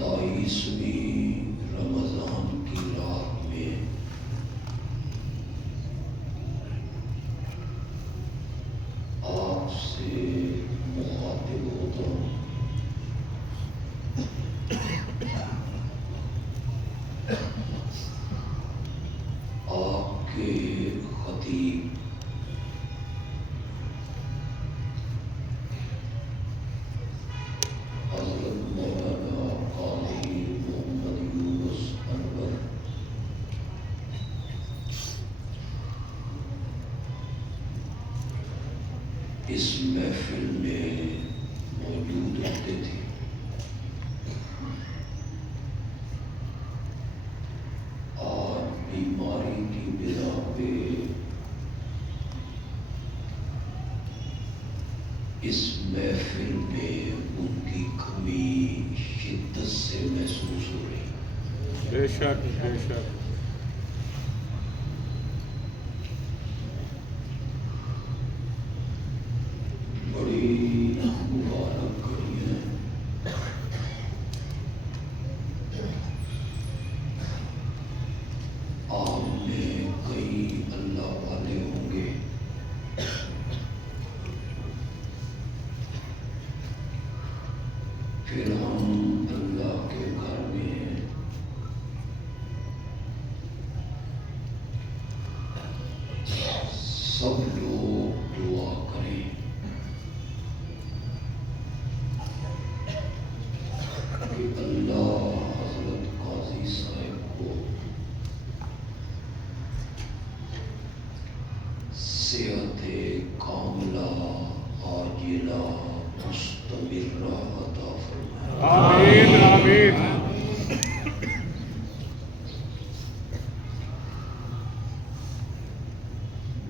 27ویں رمضان کی رات میں آپ سے مخاطب ہوتا ہوں۔ آپ کے خطیب حضرت مولانا قاضی محمد یونس انور اس محفل میں موجود ہوتے تھے۔ آج بیماری کی بنا پہ اس محفل میں ان کی کمی شدت سے محسوس ہو رہی ہے۔ بے شک بے شک۔ بڑی مبارک گھڑی ہے۔ آپ میں کئی اللہ والے ہوں گے، پھر ہم اللہ کے گھر میں ہیں۔ سب لوگ دعا کریں کہ اللہ حضرت قاضی صاحب کو صحت کاملہ عاجلہ مستمرہ عطا فرمائے۔ آمین آمین۔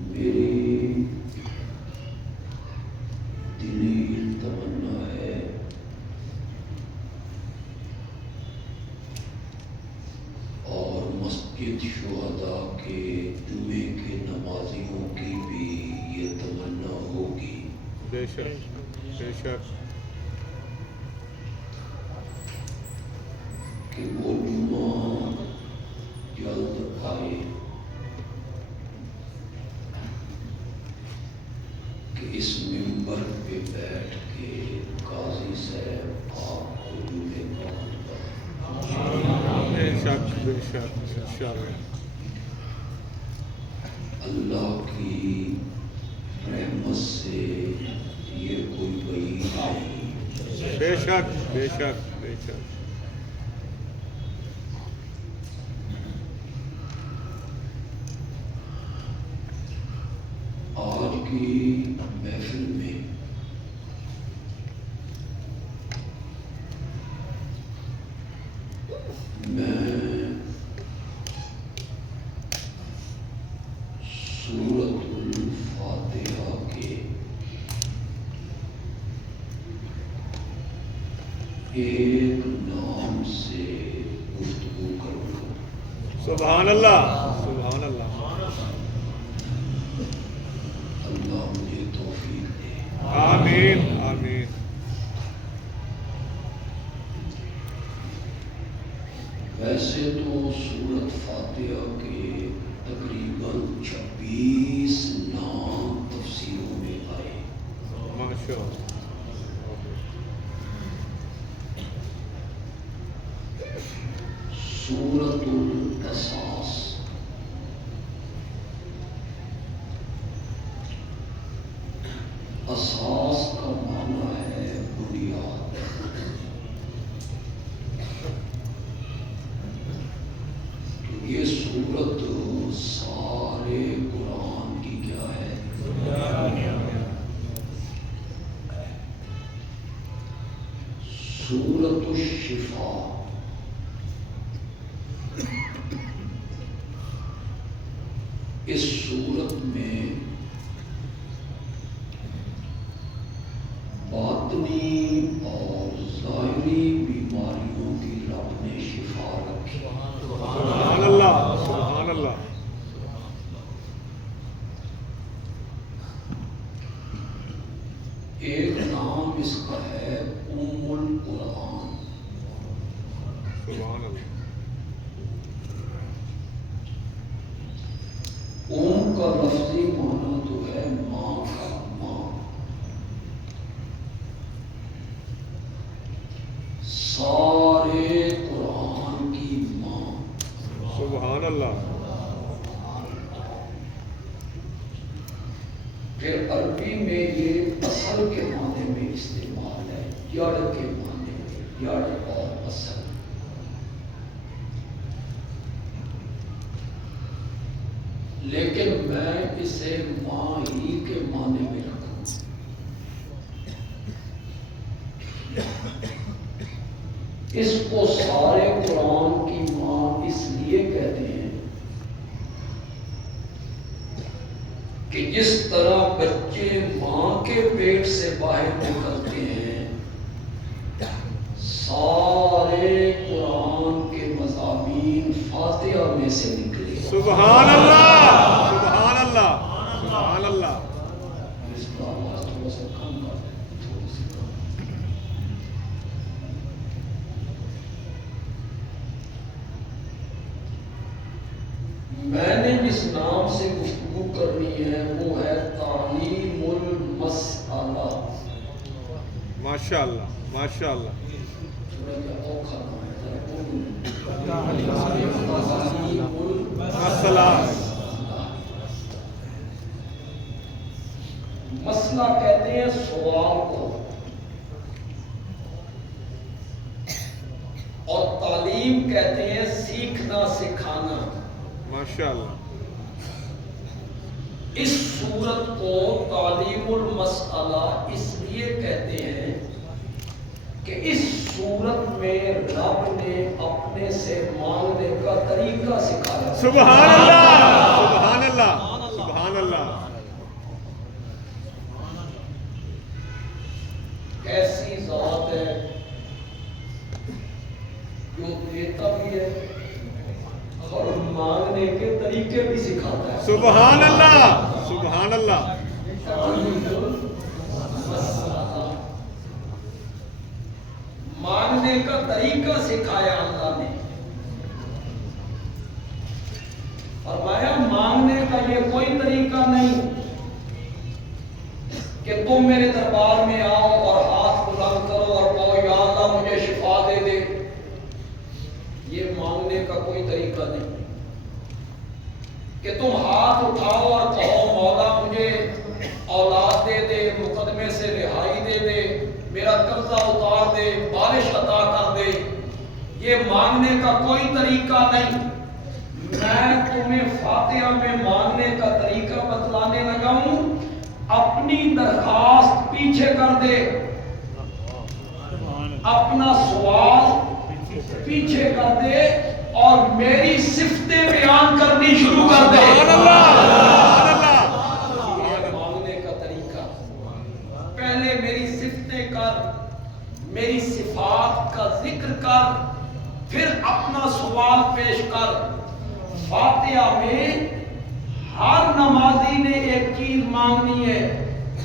میری دلی تمنا ہے اور مسجد شہداء کے جمعے کے نمازیوں کی بھی یہ تمنا ہوگی بے شک بے شک۔ کہ وہ جمعہ جلد آئے، کہ اس منبر پہ بیٹھ کے قاضی صاحب آپ کو جمعے کا خطبہ بے شک بے شک انشاءاللہ۔ اللہ کی رحمت سے یہ کوئی بعید نہیں۔ بے شک بے شک بے شک۔ آج کی محفل میں میں سورۃ الفاتحہ کے ایک نام سے گفتگو کروں گا۔ سبحان اللہ سبحان اللہ۔ اللہ مجھے توفیق دے۔ آمین آمین۔ ویسے تو سورۃ فاتحہ کے تقریباً 26 نام تفسیروں میں آئے۔ ماشاء اللہ۔ سورۃ الاساس، اساس کا معنی ہے بنیاد۔ تو یہ سورت سارے قرآن کی کیا ہے؟ سورۃ الشفاء، اس سورت میں باطنی اور ظاہری بیماریوں کی رب نے شفا رکھی۔ سبحان اللہ سبحان اللہ۔ ایک نام اس کا ہے ام القرآن، سبحان اللہ. اوم کا لفظی معنی تو ہے ماں کا، ماں. سارے قرآن کی ماں. سبحان اللہ. پھر عربی میں یہ اصل کے معنی میں استعمال ہے، جڑ کے معنی میں، جڑ اور اصل. لیکن میں اسے ماں ہی کے معنی میں رکھوں. اس کو سارے قرآن کی ماں اس لیے کہتے ہیں کہ جس طرح بچے ماں کے پیٹ سے باہر نکلتے ہیں، سارے قرآن کے مضامین فاتحہ میں سے نکلے. سبحان اللہ. سبحان اللہ. سبحان اللہ. اس کا آواز تھوڑا سا کم کر دیں، تھوڑی سی کم. میں نے جس نام سے گفتگو کرنی ہے وہ ہے تعلیم المسئلہ. ماشاء اللہ. ماشاء اللہ. تھوڑا سا اوکھا نام ہے، تعلیم مسئلہ. مسئلہ کہتے ہیں سوال کو، اور تعلیم کہتے ہیں سیکھنا سکھانا. ماشاء اللہ. اس صورت کو تعلیم المسئلہ اس لیے کہتے ہیں کہ اس صورت میں رب نے اپنے سے مانگنے کا طریقہ سکھایا. سبحان اللہ. سبحان اللہ. سبحان اللہ. ایسی ذات ہے جو دیتا بھی ہے اور مانگنے کے طریقے بھی سکھاتا ہے. سبحان اللہ. سبحان اللہ. مانگنے کا طریقہ سکھایا اللہ نے. فرمایا مانگنے کا یہ کوئی طریقہ نہیں کہ تم میرے دربار میں آؤ اور ہاتھ بلند کرو اور کہو یا اللہ مجھے شفا دے دے. یہ مانگنے کا کوئی طریقہ نہیں کہ تم ہاتھ اٹھاؤ اور کہو مولا مجھے اولاد دے دے، مقدمے سے رہائی دے دے، میرا قرضہ اتار دے، بارش عطا کر دے. یہ مانگنے کا کوئی طریقہ نہیں. میں تمہیں فاتحہ میں مانگنے کا طریقہ بتلانے لگا ہوں. اپنی درخواست پیچھے کر دے، اپنا سوال پیچھے کر دے اور میری صفتیں بیان کرنی شروع کر دے. مانگنے کا طریقہ پہلے میری صفتیں کر، میری صفات کا ذکر کر، پھر اپنا سوال پیش کر. فاتحہ میں ہر نمازی نے ایک چیز مانگنی ہے،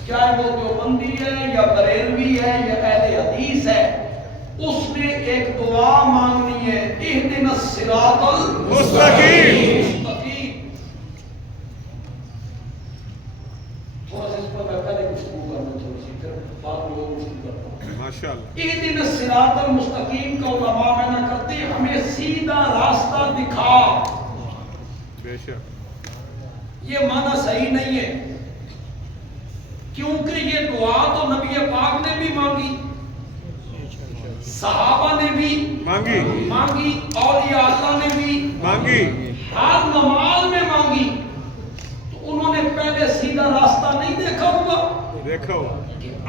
چاہے وہ دیوبندی ہے یا بریلوی ہے یا اہل حدیث ہے. اس نے ایک دعا مانگنی ہے، اہدنا الصراط المستقیم. تھوڑا سا اس پر میں پہلے گفتگو کرنا تھوڑی سی، پھر بعد میں وہ گفتگو کرتا ہوں. ماشاءاللہ. اہدنا الصراط المستقیم کا علماء میں نہ کرتے ہمیں سیدھا راستہ دکھا. بے شک یہ معنی صحیح نہیں ہے، کیونکہ یہ دعا تو نبی پاک نے بھی مانگی، صحابہ نے بھی مانگی، اولیاء اللہ نے بھی مانگی، ہر نماز میں مانگی. تو انہوں نے پہلے سیدھا راستہ نہیں دیکھا ہوا، دیکھو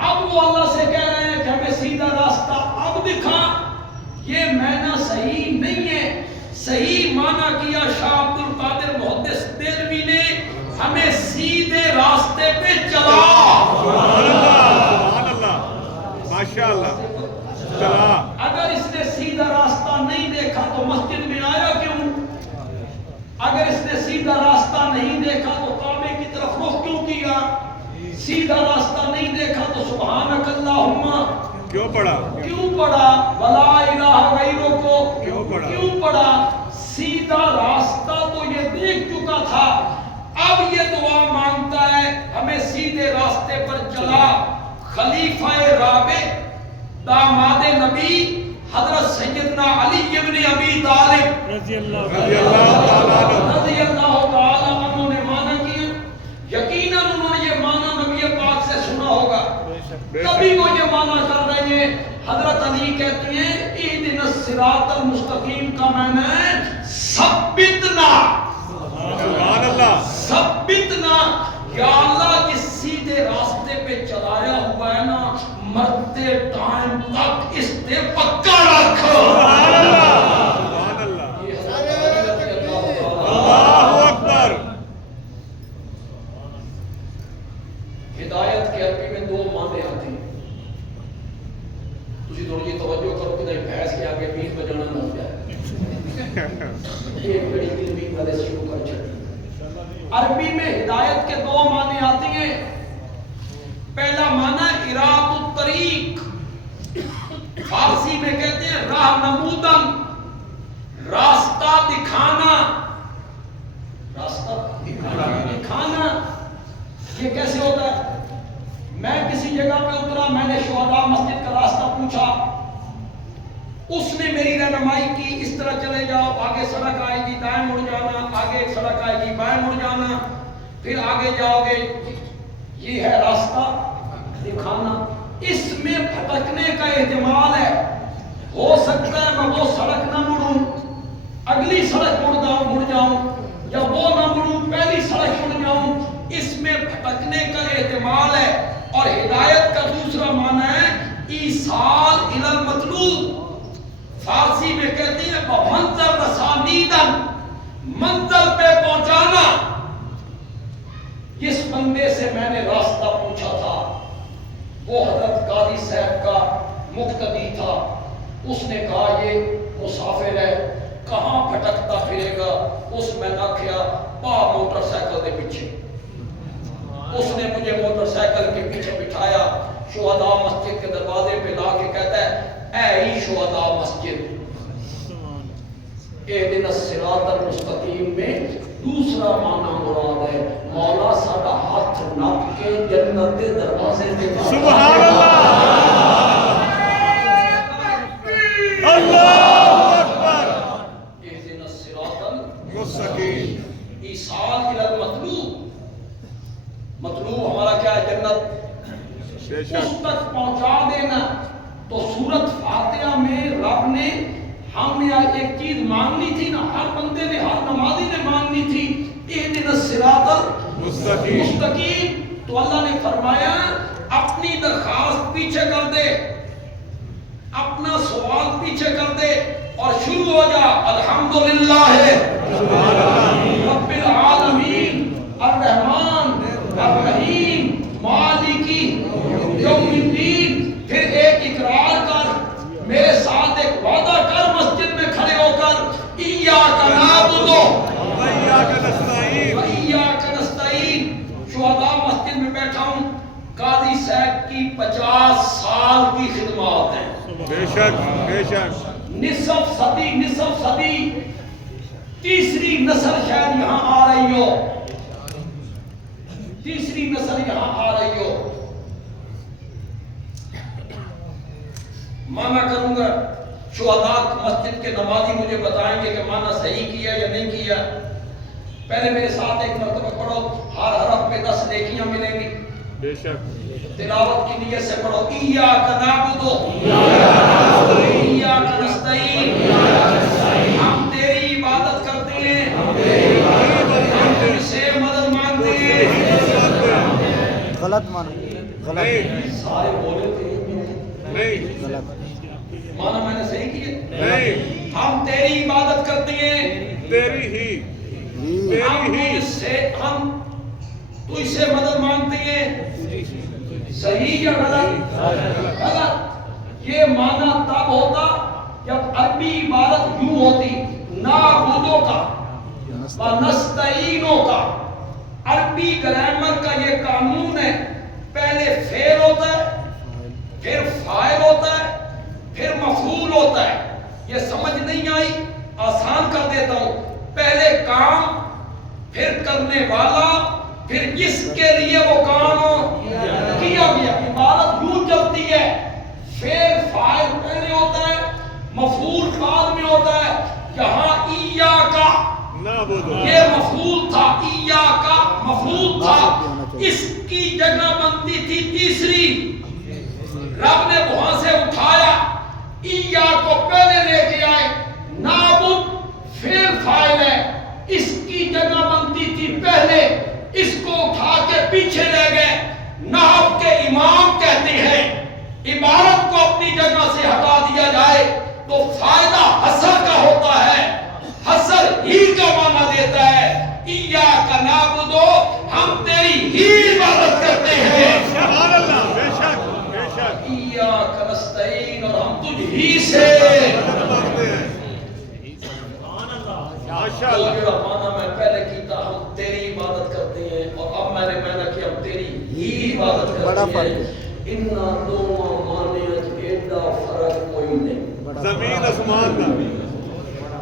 اب وہ اللہ سے کہہ رہے ہیں کہ ہمیں سیدھا راستہ اب دکھا. یہ معنی صحیح نہیں ہے. صحیح معنی کیا شاہ عبد القادر محدث دہلوی نے، ہمیں سیدھے راستے پہ چلا. سبحان اللہ. سبحان اللہ. ماشاءاللہ. چلا. اگر اس نے سیدھا راستہ نہیں دیکھا تو مسجد میں آیا کیوں؟ اگر اس نے سیدھا راستہ نہیں دیکھا تو کعبے کی طرف رخ کیوں کیا؟ سیدھا راستہ نہیں دیکھا تو سبحانک اللہم کیوں پڑھا؟ ولا الہ غیرک کیوں پڑھا؟ پڑا؟ کیوں پڑا؟ سیدھا راستہ تو یہ دیکھ چکا تھا، اب یہ دعا مانگتا ہے ہمیں سیدھے راستے پر چلا۔ خلیفہ رابع داماد نبی حضرت سیدنا علی ابن ابی طالب رضی اللہ تعالیٰ عنہ رضی اللہ تعالیٰ عنہ نے مانا کیا۔ یقیناً انہوں نے یہ مانا نبی پاک سے سنا ہوگا، تبھی وہ یہ مانا کر رہے ہیں۔ حضرت علی کہتے ہیں اہدنا الصراط المستقیم کا معنی ہے ثبتنا، سبحان اللہ، ثبتنا، یا اللہ جس سیدھے راستے پہ چلایا ہوا ہے نا، مرتے ٹائم تک اس پہ پکا رکھ۔ سبحان اللہ، یہ حضرت علی رضی اللہ تعالیٰ اللہ اکبر۔ ہدایت کے عربی میں دو معنی آتے ہیں، تسی تھوڑی جی توجہ کرو کہ نہیں بھینس کے آگے بیچ بجانا نہ ہو جائے۔ ایک بڑی علمی پہلے شروع کر چھڑی۔ عربی میں ہدایت کے دو معنی آتے ہیں۔ پہلا معنی اراد الطریق، فارسی میں کہتے ہیں راہ نمودن، راستہ دکھانا، راستہ دکھانا۔ یہ کیسے ہوتا ہے؟ میں کسی جگہ پہ اترا، میں نے شہداء مسجد کا راستہ پوچھا، اس نے میری رہنمائی کی، اس طرح چلے جاؤ، آگے سڑک آئے گی دائیں مڑ جانا، آگے سڑک آئے گی بائیں مڑ جانا، پھر آگے جاؤ گے، یہ ہے راستہ دکھانا۔ اس میں بھٹکنے کا احتمال ہے، ہو سکتا ہے میں وہ سڑک نہ مڑوں، اگلی سڑک مڑ جاؤں، یا وہ نہ مڑوں پہلی سڑک مڑ جاؤں، اس میں بھٹکنے کا احتمال ہے۔ اور ہدایت کا دوسرا معنی ہے ایصال الی المطلوب، فارسی میں کہتے ہیں بمنزل رسانیدن، منزل پہ پہنچانا۔ جس بندے سے میں نے راستہ پوچھا تھا وہ حضرت قاضی صاحب کا مقتدی تھا، اس نے کہا یہ مسافر ہے، کہاں بھٹکتا پھرے گا؟ اس میں نہ کیا پا موٹر سائیکل دے پیچھے، اس نے مجھے موٹر سائیکل کے پیچھے بٹھایا، شہداء مسجد کے دروازے پہ لا کے کہتا ہے اے ہی شہداء مسجد، اہدنا الصراط المستقیم میں دوسرا معنی مراد ہے مولا ساڈا ہاتھ نپ کے جنت کے دروازے پہ۔ سبحان اللہ، اللہ اکبر۔ اہدنا الصراط مستقیم، ایصال الی المطلوب، مطلوب ہمارا کیا ہے؟ جنت، بے اس شک، تک پہنچا دینا۔ تو سورت فاتحہ میں رب نے ہم نے ایک چیز مانگنی تھی نا، ہر بندے نے، ہر نمازی نے مانگنی تھی، اہدنا الصراط المستقیم۔ تو اللہ نے فرمایا اپنی درخواست پیچھے کر دے، اپنا سوال پیچھے کر دے اور شروع ہو جا الحمدللہ رب العالمین الرحمن الرحیم مالکی یوم الدین۔ پھر ایک اقرار کر، میرے ساتھ ایک وعدہ کر مسجد میں کھڑے ہو کر، ایاک نعبد و ایاک نستعین، و ایاک نستعین۔ شہداء مسجد میں بیٹھا ہوں، قاضی صاحب کی 50 سال کی خدمات ہیں، بے شک، بے شک، نصف صدی، تیسری نسل شاید یہاں آ رہی ہو، تیسری نسل یہاں آ رہی ہو۔ مانا کروں گا، شہداء مسجد کے نمازی مجھے بتائیں گے کہ مانا صحیح کیا یا نہیں کیا۔ پہلے میرے ساتھ ایک مرتبہ پڑھو، ہر حرف پہ 10 نیکیاں ملیں گی، بے شک، تلاوت کی نیت سے پڑھو، ایاک نعبد و ایاک نستعین، ہم تیری عبادت کرتے ہیں، ہم تجھ سے مدد مانگتے ہیں۔ غلط معنی، غلط نہیں، سارے بولے تھے نہیں، غلط۔ مانا میں نے صحیح کیا، نہیں، ہم تیری عبادت کرتے ہیں، تیری ہی، ہم تیری ہی، تجھ سے مدد مانگتے ہیں۔ صحیح یا غلط؟ غلط۔ یہ معنی تب ہوتا جب عربی عبادت یوں ہوتی، نعبدو کا و نستعینو کا۔ عربی گرامر کا یہ قانون ہے، پہلے فعل ہوتا ہے، پھر فاعل ہوتا ہے، پھر مفعول ہوتا ہے۔ یہ سمجھ نہیں آئی دیتا ہوں. پہلے کام، پھر کرنے والا، پھر جس کے لیے وہ کام کیا گیا. عبارت یوں چلتی ہے، فعل فاعل پہلے ہوتا ہے، مفعول بعد میں ہوتا ہے. یہاں ایاکا یہ مفعول تھا، ایاکا مفعول تھا، اس کی جگہ بنتی تھی تیسری. رب نے وہاں سے اٹھایا، ایا کو پہلے لے کے آئے. نعبد فعل فاعل ہے، اس کی جگہ بنتی تھی پہلے، اس کو اٹھا کے پیچھے لے گئے. نحو کے امام کہتے ہیں عبارت کو اپنی جگہ سے ہٹا دیا جائے تو فائدہ حسر کا ہوتا ہے، حسر ہی کا معنی دیتا ہے. ایاک نعبد، ہم تیری ہی عبادت کرتے ہیں. سبحان اللہ. بے شک بے شک. ایاک نستعین، اور ہم تجھ ہی سے. ماشاء تو اللہ. جو معنی میں پہلے کیتا ہم تیری عبادت کرتے ہیں، اور اب میں نے معنی کیا ہم تیری ہی عبادت بڑا کرتے فرق ہیں. ہے. انہاں دونوں معنی وچ ایڈا فرق کوئی نہیں. زمین آسمان کا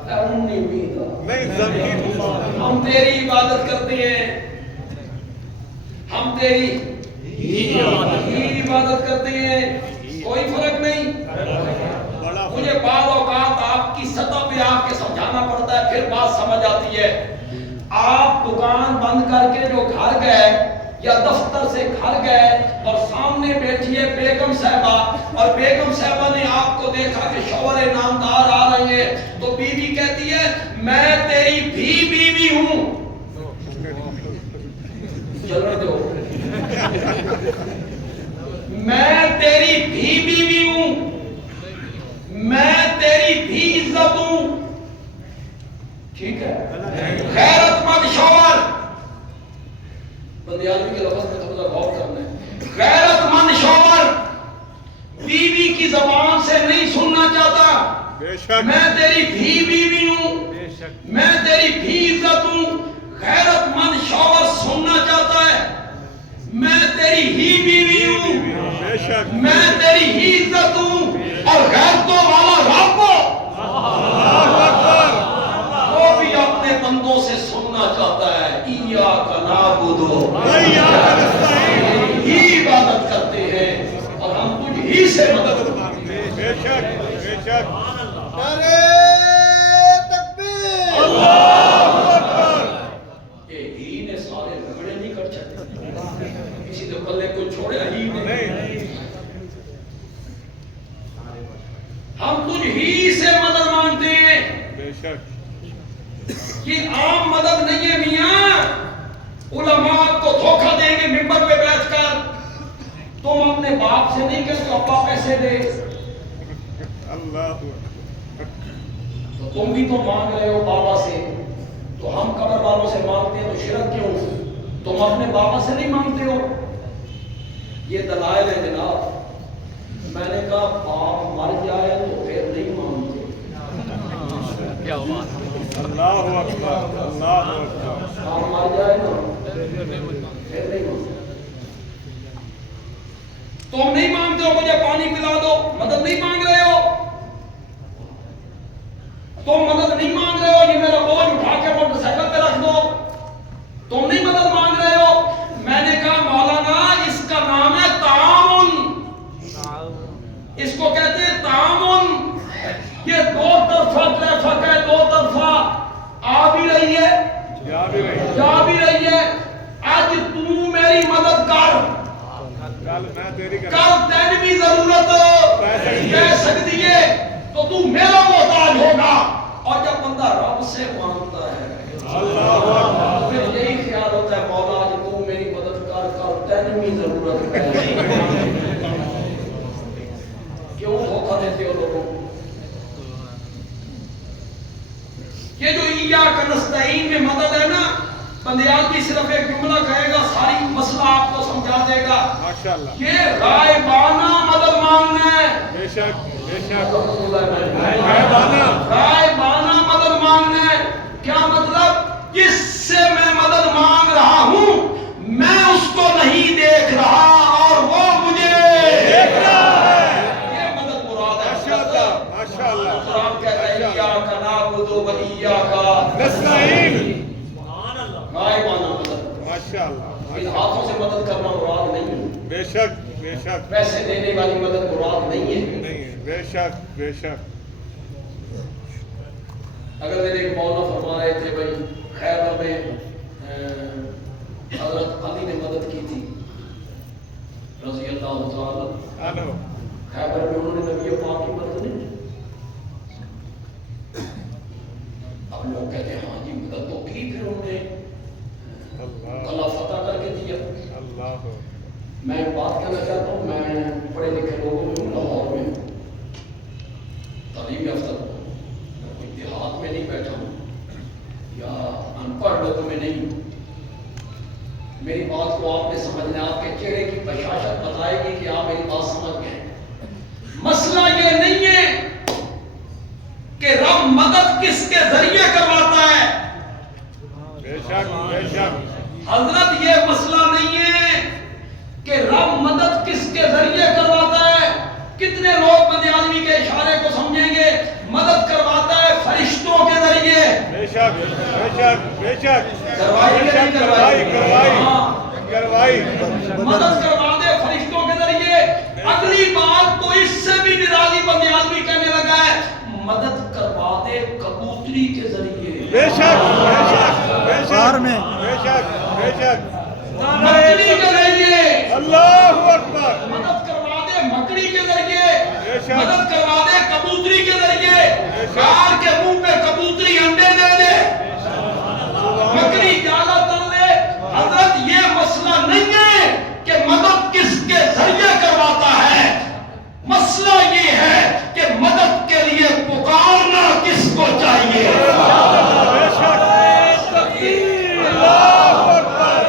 اے انی امید نہیں، زمین آسمان. ہم تیری عبادت کرتے ہیں، ہم تیری ہی عبادت کرتے ہیں، کوئی فرق نہیں. بڑا مجھے بعض اوقات آپ کی سطح پہ آپ کے سمجھانا پڑتا ہے، پھر بات سمجھ آتی ہے. آپ دکان بند کر کے جو گھر گئے یا دفتر سے گھر گئے اور سامنے بیٹھی ہے بیگم صاحبہ، اور بیگم صاحبہ نے آپ کو دیکھا کہ شوہر نامدار آ رہے ہیں، تو بیوی کہتی ہے میں تیری بھی بیوی ہوں. چلو دو، میں تیری بھی بیوی ہوں، میں تیری بھی عزت ہوں. ٹھیک ہے. غیرت مند شوہر، بندیالوی کے لفظ میں تھوڑا غور کرنا ہے. غیرت مند شوہر بیوی کی زبان سے نہیں سننا چاہتا بے شک. میں تیری بھی بیوی ہوں، میں تیری بھی عزت ہوں. غیرت مند شوہر سننا چاہتا ہے میں تیری ہی بیوی ہوں، بے شک. میں تیری ہی عزت ہوں. اور غیرتوں والا رب وہ بھی اپنے بندوں سے سننا چاہتا ہے. ایاک نعبد، ایاک نستعین، ہی عبادت کرتے ہیں اور ہم تجھ ہی سے مدد مانگتے ہیں. بے شک بے شک. نعرہ تکبیر. یہ ہی نے سارے رگڑے نہیں کر چھکتے، کسی تو پلے کو چھوڑے ہی نہیں. ہم تجھ ہی سے مدد مانگتے ہیں. بے شک. یہ عام مدد نہیں ہے میاں. علماء کو دھوکہ دیں گے ممبر پہ بیٹھ کر. تم اپنے باپ سے نہیں کہتے ابا پیسے دے، اللہ تو تم بھی تو مانگ رہے ہو بابا سے. تو ہم قبر والوں سے مانگتے ہیں تو شرک کیوں؟ تم اپنے بابا سے نہیں مانگتے ہو. یہ دلائل ہے جناب. میں نے کہا باپ مر جائے تو پھر نہیں مانگتے. اللہ اکبر. اللہ اکبر. باپ مر جائے نا پھر نہیں مانگتے. تم نہیں مانگتے ہو مجھے پانی پلا دو، مدد نہیں مانگ رہے ہو. تم مدد نہیں مانگ رہے ہو یہ میرا بوجھ اٹھا کے موٹر سائیکل پہ رکھ دو. تم نہیں مدد مانگ رہے ہو. میں نے کہا مولانا اس کا نام ہے تعاون، اس کو کہتے ہیں تعاون. یہ دو طرفہ ٹریفک ہے، دو طرفہ آ بھی رہی ہے جا بھی رہی. جا بھی رہی ہے. آج تو میری مدد کر، کل میں تیری کر. کل تین بھی ضرورت پہ سکتی ہے تو تو میرا محتاج ہوگا. اور جب بندہ رب سے مانگتا ہے اللہ اکبر. پھر یہی خیال ہوتا ہے مولا آج تو میری مدد کر، کل تین بھی ضرورت ہے. کیوں دھوکہ دیتے ہو لوگوں کو؟ یہ جو ایاک نستعین میں مدد ہے نا، بندیال بھی صرف ایک جملہ کہے گا ساری مسئلہ آپ کو سمجھا دے گا. ماشاءاللہ. یہ غائبانہ مدد مانگنا ہے. بے شک بے شک. غائبانہ مدد مانگنا ہے. کیا مطلب؟ جس سے میں مدد مانگ رہا ہوں میں اس کو نہیں دیکھ رہا اور وہ مجھے دیکھ رہا ہے. یہ مدد مراد ہے. ماشاءاللہ ماشاءاللہ. قرآن کہتا ہے ایاک نعبد و ایاک شک پیسے دینے والی مدد مراد نہیں ہے. نہیں ہے. بے شک بے شک. اگر میرے ایک مولانا فرما رہے تھے بھائی خیبر میں حضرت علی نے مدد کی تھی رضی اللہ تعالی عنہ. خیبر میں انہوں نے نبی پاک کی مدد نہیں کی. اب لوگ کہتے ہیں ہاں جی مدد تو کی پھر انہوں نے اللہ اللہ فتح کر کے دیا. اللہ. میں ایک بات کہنا چاہتا ہوں میں پڑھے لکھے لوگوں میں لاہور میں تعلیم یافتہ کوئی دیہات میں نہیں بیٹھا ہوں یا ان پڑھ لوگوں میں نہیں ہوں. میری بات کو آپ نے سمجھنا آپ کے چہرے کی بشاشت بتائے گی کہ آپ میری بات سمجھ گئے. مسئلہ یہ نہیں ہے کہ رب مدد کس کے ذریعے کرواتا ہے. بے شک بے شک. حضرت یہ مسئلہ نہیں ہے کہ رب مدد کس کے ذریعے کرواتا ہے. کتنے لوگ بندے آدمی کے اشارے کو سمجھیں گے مدد کرواتا ہے فرشتوں کے ذریعے. بے شک بے شک بے شک. کروائی کہ نہیں کروائی کروائی کروائی. مدد کروا دے فرشتوں کے ذریعے. اگلی بات تو اس سے بھی نرالی بندے آدمی کہنے لگا ہے مدد کروا دے کبوتری کے ذریعے. بے شک بے شک بے شک میں بے شک بے شک. مکڑی کے ذریعے. اللہ اکبر. مدد کروا دے مکڑی کے ذریعے. بے شک. مدد کروا دے کبوتری کے ذریعے. کار کے منہ پہ کبوتری انڈے دے دے مکڑی جالا تل لے. حضرت یہ مسئلہ نہیں ہے کہ مدد کس کے ذریعے کرواتا ہے. مسئلہ یہ ہے کہ مدد کے لیے پکارنا کس کو چاہیے. بے شک. اللہ اکبر.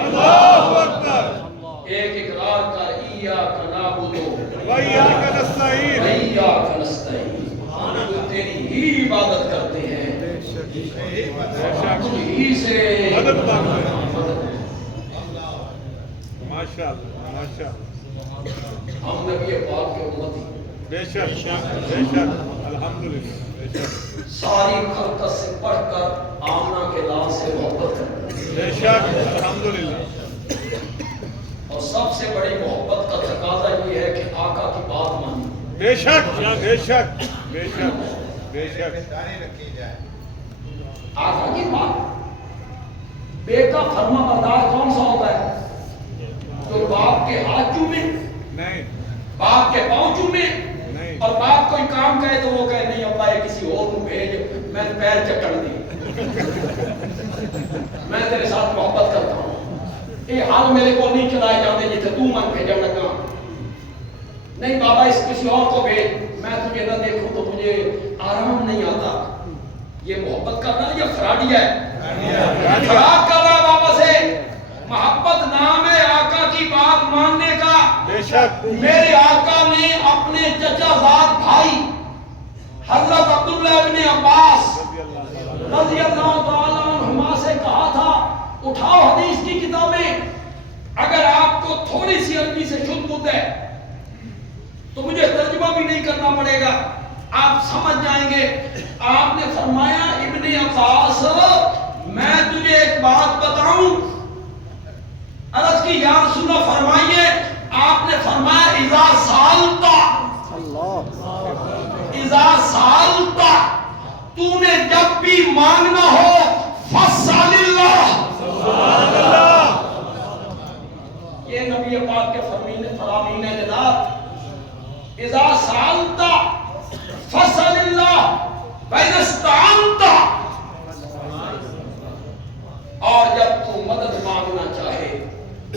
اللہ اکبر. ایک اقرار کر ایاک نعبد و ایاک نستعین. و ایاک نستعین. ہم تیری ہی عبادت کرتے ہیں ہی سے مدد مانگتے ہیں. ماشاء اللہ ماشاء اللہ. ہم نبی پاک کے امتی بے شک بے شک. الحمدللہ بے شک. ساری خلقت سے پڑھ کر آمنہ کے لال سے محبت کرتے ہیں بے شک الحمدللہ. اور سب سے بڑی محبت کا تقاضا یہ ہے کہ آقا کی بات مانی. بے شک بے شک بے شک بے شک. آقا کی بات. بیٹا فرما بردار کون سا ہوتا ہے جو باپ کے ہاتھ چومے نہیں باپ کے پاؤں چومے نہیں. اور باپ کوئی کام کہے تو وہ کہے نہیں ابا یہ کسی اور کو بھیج میں نے پیر چٹڑ دی میں تیرے ساتھ محبت کرتا ہوں. یہ حال میرے کو نہیں چلائے جاتے جیسے تو من بھیجن لگا. نہیں بابا اس کسی اور کو بھیج میں تجھے نہ دیکھوں تو مجھے آرام نہیں آتا. یہ محبت کرنا یا فراڈی ہے. فراڈ کر رہا بابا سے. محبت نام ہے آقا کی بات ماننے کا. بے شک. میرے آقا نے اپنے چچا زاد بھائی حضرت عبداللہ ابن عباس رضی اللہ تعالیٰ عنہما سے کہا تھا اٹھاؤ حدیث کی کتابیں. اگر آپ کو تھوڑی سی عربی سے شد بد ہے تو مجھے ترجمہ بھی نہیں کرنا پڑے گا آپ سمجھ جائیں گے. آپ نے فرمایا ابن عباس میں تجھے ایک بات بتاؤں. عرض کی یا رسول اللہ فرمائیے. آپ نے فرمایا اذا سالتا اذا سالتا تو نے جب بھی مانگنا ہو فسال اللہ. سبحان اللہ. یہ نبی پاک کے فرامین ہے جناب. اذا سالتا فسال اللہ وَإِذَا اسْتَعَنْتَ. اور جب تو مدد مانگنا چاہے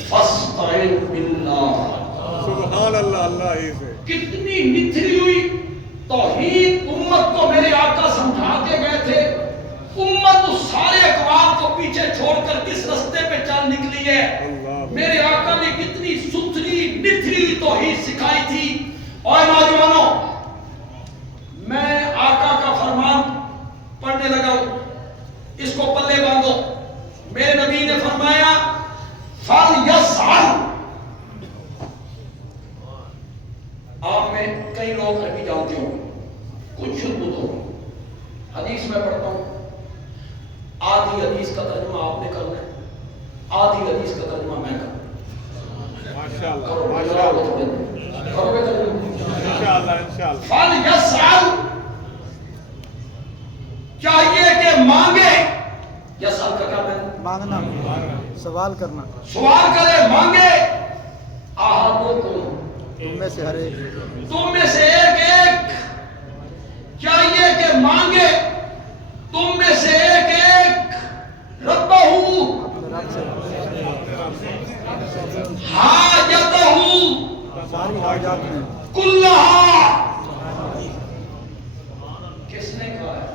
فَاسْتَعِنْ بِاللَّهِ. سبحان اللہ. اللہ ہی سے کتنی نتھری ہوئی توحید امت کو میرے آقا سمجھا کے گئے تھے. امت اس سارے اقوال کو پیچھے چھوڑ کر کس رستے پہ چل نکلی ہے. میرے آقا نے کتنی ستھری نتھری توحید سکھائی تھی. اور نوجوانوں میں آقا کا فرمان پڑھنے لگا ہوں اس کو پلے باندھو. میرے نبی نے فرمایا فَلْيَسْعَلْ. آپ میں کئی لوگ عربی جانتے ہوں کچھ شد بد ہو. حدیث میں پڑھتا ہوں آدھی حدیث کا ترجمہ آپ نے کرنا ہے آدھی حدیث کا ترجمہ میں کرنا. ماشاءاللہ کرو ماشاءاللہ کرو گے تو انشاءاللہ انشاءاللہ فَلْيَسْأَلْ چاہیے کہ مانگے. یسأل کا کیا ہے؟ مانگنا سوال کرنا سوال کرے مانگے. احدکم تم میں سے ہر ایک تم میں سے ایک ایک چاہیے کہ مانگے. تم میں سے ایک ایک ربہ اپنے رب سے حاجتہ ساری حاجات میں کلہا. کس نے کہا ہے؟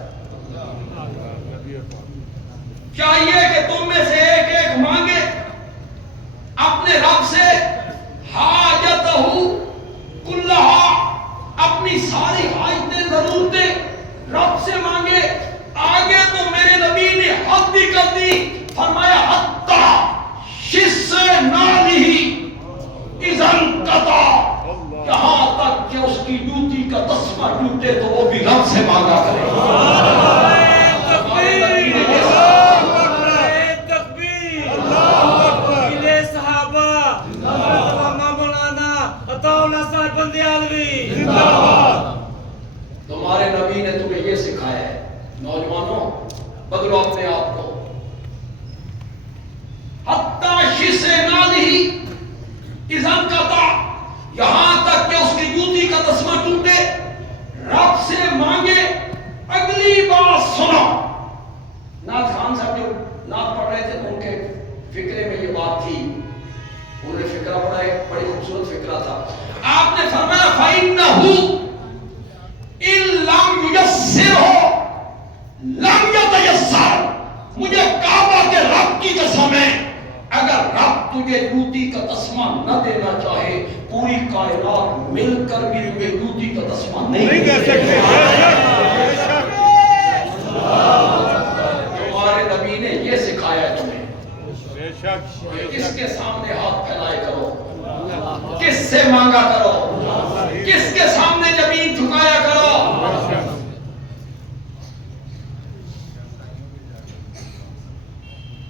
چاہیے کہ تم میں سے ایک ایک مانگے اپنے رب سے حاجتہ کلہا، اپنی ساری حاجتیں ضرورتیں رب سے مانگے. آگے تو میرے نبی نے حد بھی کر دی، فرمایا حتی شس نالہی اذن قطع، یہاں تک کہ اس کی جوتی کا تسمہ ٹوٹے تو وہ بھی رب سے مانگا کرے. تمہارے نبی نے تمہیں یہ سکھایا ہے. نوجوانوں بدلو اپنے آپ کو. حتی شس نالہی اذن قطع، یہاں تک کہ اس کی جوتی کا تسمہ ٹوٹے رب سے مانگے. اگلی بات سنو. نعت خان صاحب جو نعت پڑھ رہے تھے ان کے فکرے میں یہ بات تھی. انہوں نے فکرہ پڑھا، ایک بڑی خوبصورت فکرہ تھا. آپ نے فرمایا فَإِنَّهُ إِن لَمْ يُيَسِّرْهُ لَمْ يَتَيَسَّرْ. مجھے کعبہ کے رب کی قسم ہے، اگر رب تجھے جوتی کا تسمہ نہ دینا چاہے پوری کائنات مل کر بھی تجھے جوتی کا تسمہ نہیں دے سکتے. تمہارے نبی نے یہ سکھایا ہے تمہیں. کس کے سامنے ہاتھ پھیلائے کرو، کس سے مانگا کرو، کس کے سامنے زمین جھکایا کرو.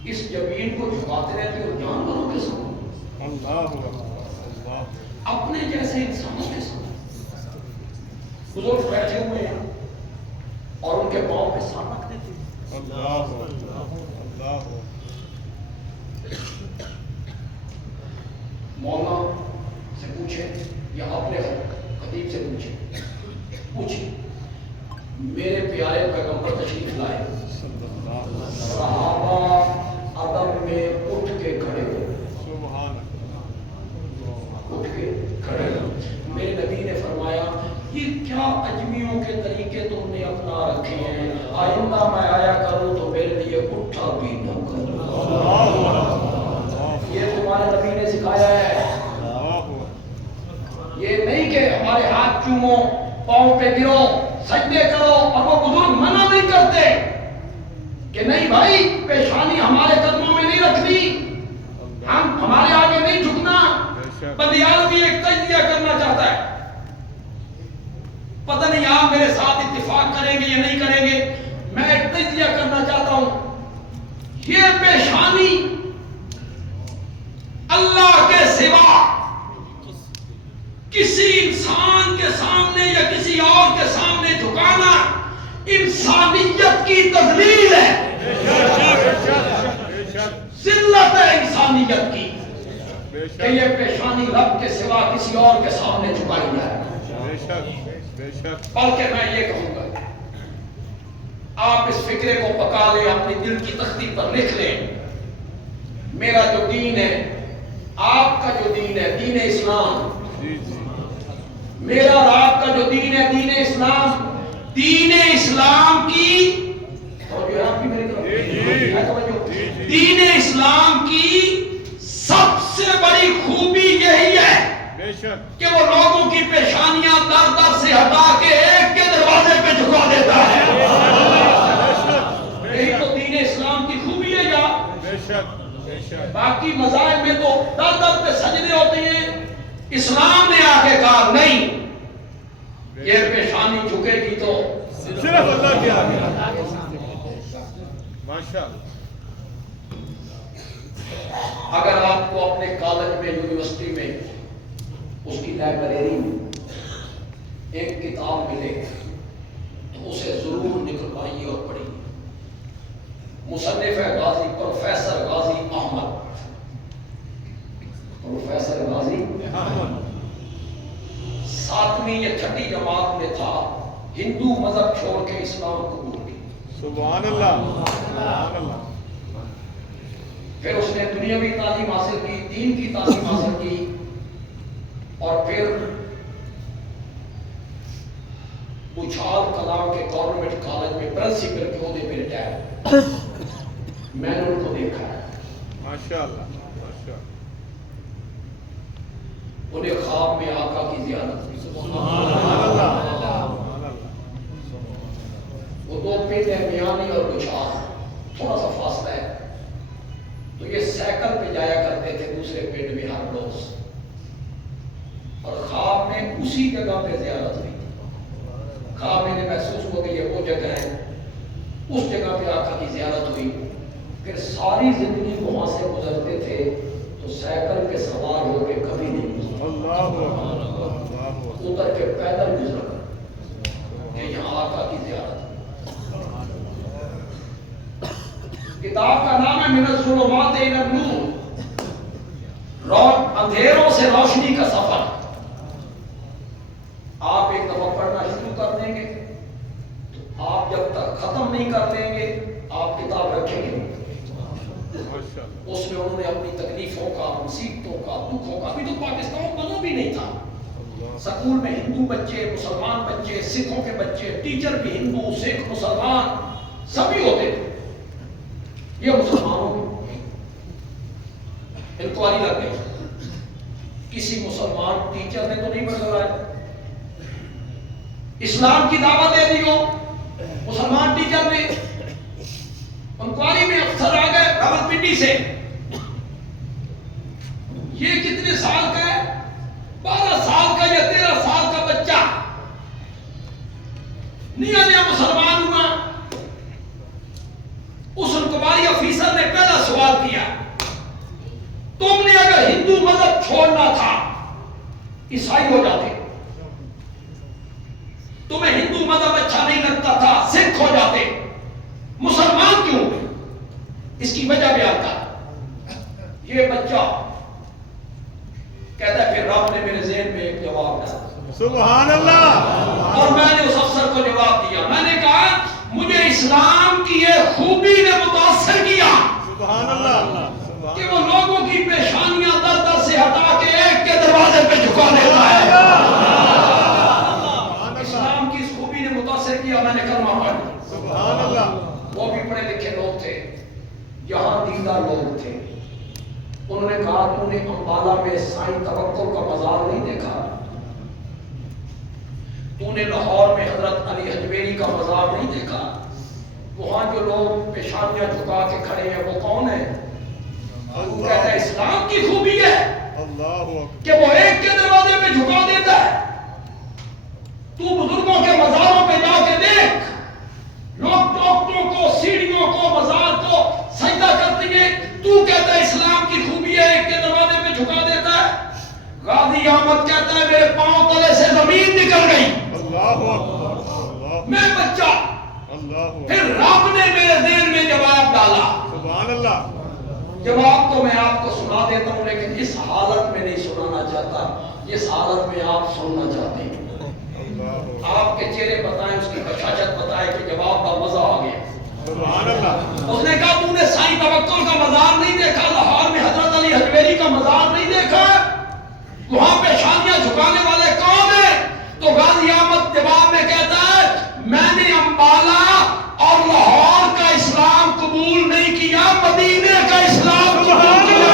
اس زمین کو جھکاتے رہتے ہو جانوروں کے سامنے، اپنے جیسے انسانوں کے سامنے. بزرگ بیٹھے ہوئے ہیں اور ان کے پاؤں پہ سر رکھ دیتے ہیں. مولانا سے پوچھے یا اپنے خطیب سے پوچھے میرے پیارے پیغمبر تشریف لائے، صحابہ ادب میں اٹھ کے کھڑے ہوئے، اٹھ کے کھڑے ہوئے. میرے نبی نے فرمایا یہ کیا عجمیوں کے طریقے تم نے اپنا رکھے ہیں، آئندہ میں آیا کروں تو میرے لیے اٹھا بھی نہ کرو. یہ تمہارے نبی نے سکھایا ہے. یہ نہیں کہ ہمارے ہاتھ چومو، پاؤں پہ گرو، سجدے کرو، اور وہ بزرگ منع نہیں کرتے کہ نہیں بھائی پیشانی ہمارے قدموں میں نہیں رکھنی، ہم ہمارے آگے نہیں جھکنا. بندیال بھی ایک تجزیہ کرنا چاہتا ہے. پتہ نہیں آپ میرے ساتھ اتفاق کریں گے یا نہیں کریں گے، میں ایک تجزیہ کرنا چاہتا ہوں. یہ پیشانی اللہ کے سوا کسی انسان کے سامنے یا کسی اور کے سامنے جھکانا انسانیت کی تذلیل ہے، ذلت ہے انسانیت کی کہ یہ پیشانی رب کے سوا کسی اور کے سامنے جھکائی جائے. بلکہ میں یہ کہوں گا آپ اس فکرے کو پکا لیں، اپنی دل کی تختی پر لکھ لیں. میرا جو دین ہے، آپ کا جو دین ہے، دین اسلام، میرا اور آپ کا جو دین ہے دین اسلام، دین اسلام کی دین اسلام کی سب سے بڑی خوبی یہی ہے کہ وہ لوگوں کی پیشانیاں در در سے ہٹا کے ایک کے دروازے پہ جھکا دیتا ہے. یہی تو دین اسلام کی خوبی ہے. یا باقی مذاہب میں تو در در پہ سجدے ہوتے ہیں، اسلام نے آ کے کہا نہیں، یہ پیشانی جھکے گی تو صرف اللہ کے آگے. ماشاءاللہ. اگر آپ کو اپنے کالج میں یونیورسٹی میں اس کی لائبریری میں ایک کتاب ملے تو اسے ضرور نکلوائیے اور پڑھیے۔ مصنف ہے غازی پروفیسر غازی احمد، پروفیسر غازی احمد 7ویں یا 6ٹھی جماعت میں تھا، ہندو مذہب چھوڑ کے اسلام قبول کی۔ سبحان اللہ، سبحان اللہ۔ پھر اس نے دنیاوی تعلیم حاصل کی، دین کی تعلیم حاصل کی، اور پھر بچھال کلام کے گورنمنٹ کالج میں پرنسپل کے عہدے پہ ریٹائر۔ میں نے ان کو دیکھا ہے، ماشاءاللہ، ماشاءاللہ۔ انہیں خواب میں آقا کی زیارت ہوئی۔ سبحان اللہ، سبحان اللہ۔ وہ 2 پنڈ ہے، میانی اور بچھال، تھوڑا سا فاصلہ ہے، تو یہ سائیکل پہ جایا کرتے تھے دوسرے پنڈ میں ہر روز، اور خواب میں اسی جگہ پہ زیارت ہوئی۔ خواب میں نے محسوس ہوا کہ یہ وہ جگہ ہے، اس جگہ پہ آقا کی زیارت ہوئی۔ پھر ساری زندگی وہاں سے گزرتے تھے تو سائیکل پہ سوار ہو کے کبھی نہیں گزرتے، اللہ اکبر، اللہ اکبر۔ اتر کے پیدل گزرا کہ یہاں آقا کی زیارت۔ کتاب کا نام ہے من الظلمات الی النور، اندھیروں سے روشنی کا سفر۔ آپ ایک دفعہ پڑھنا شروع کر دیں گے تو آپ جب تک ختم نہیں کر دیں گے آپ کتاب رکھیں گے۔ ماشاءاللہ۔ اس میں انہوں نے اپنی تکلیفوں کا، مصیبتوں کا، دکھوں کا، ابھی تو پاکستان بنا بھی نہیں تھا، سکول میں ہندو بچے، مسلمان بچے، سکھوں کے بچے، ٹیچر بھی ہندو، سکھ، مسلمان سبھی ہوتے تھے۔ یہ مسلمانوں کی انکوائری لگ گئی، کسی مسلمان ٹیچر نے تو نہیں بدلوایا، اسلام کی دعوت دے دی ہو مسلمان ٹیچر نے۔ انکوائری میں افسر آ گئے راولپنڈی سے، یہ کتنے سال کا ہے؟ 12 سال کا یا 13 سال کا بچہ نیا نیا مسلمان ہوا۔ اس انکوائری افیسر نے پہلا سوال کیا، تم نے اگر ہندو مذہب چھوڑنا تھا عیسائی ہو جاتے، تمہیں ہندو مذہب اچھا نہیں لگتا تھا سکھ ہو جاتے، مسلمان کیوں ہوئے؟ اس کی وجہ بیان کر۔ یہ بچہ کہتا ہے پھر رب نے میرے ذہن میں ایک جواب ڈالا، سبحان اللہ۔ اور میں نے اس افسر کو جواب دیا، میں نے کہا مجھے اسلام کی یہ خوبی نے متاثر کیا سبحان اللہ، کہ وہ لوگوں کی پیشانیاں در در سے ہٹا کے ایک کے دروازے پہ جھکا دیتا ہے۔ اسلام کی اس خوبی نے متاثر کیا، میں نے کلمہ پڑھ لیا۔ سبحان اللہ۔ وہ بھی پڑھے لکھے لوگ تھے، یہاں دیندار لوگ تھے۔ انہوں نے کہا تو نے امبالہ میں سائیں توکل کا مزار نہیں دیکھا، تو نے لاہور میں حضرت علی حجویری کا مزار نہیں دیکھا، وہاں جو لوگ پیشانیاں جھکا کے کھڑے ہیں وہ کون ہیں؟ وہ کہتا ہے اسلام کی خوبی ہے کہ وہ ایک کے دروازے پہ جھکا دیتا ہے۔ تو بزرگوں کے مزاروں پہ جا کے دیکھ، لوگ ڈاکٹروں کو، سیڑھیوں کو، مزار کو سجدہ کرتے ہیں، تو کہتا ہے اسلام کی خوبی ہے ایک کے دروازے پہ جھکا دیتا ہے۔ غازی احمد کہتا ہے میرے پاؤں تلے سے زمین نکل گئی، میں بچہ، پھر رب نے میرے ذہن میں جواب ڈالا۔ سبحان اللہ۔ جواب تو میں آپ کو سنا دیتا ہوں لیکن اس حالت میں نہیں سنانا چاہتا، اس حالت میں آپ سننا چاہتے ہیں۔ آپ کے چہرے بتائیں، اس کی بشاشت بتائیں کہ جواب کا مزہ آ گیا۔ سبحان اللہ۔ اس نے کہا تو نے سائیں توکل کا مزار نہیں دیکھا، لاہور میں حضرت علی حجویری کا مزار نہیں دیکھا، وہاں پیشانیاں جھکانے والے کون ہیں؟ تو غازی احمد جواب میں کہتا ہے میں نے امبالہ اور لاہور کا اسلام قبول نہیں کیا، مدینے کا اسلام قبول کیا۔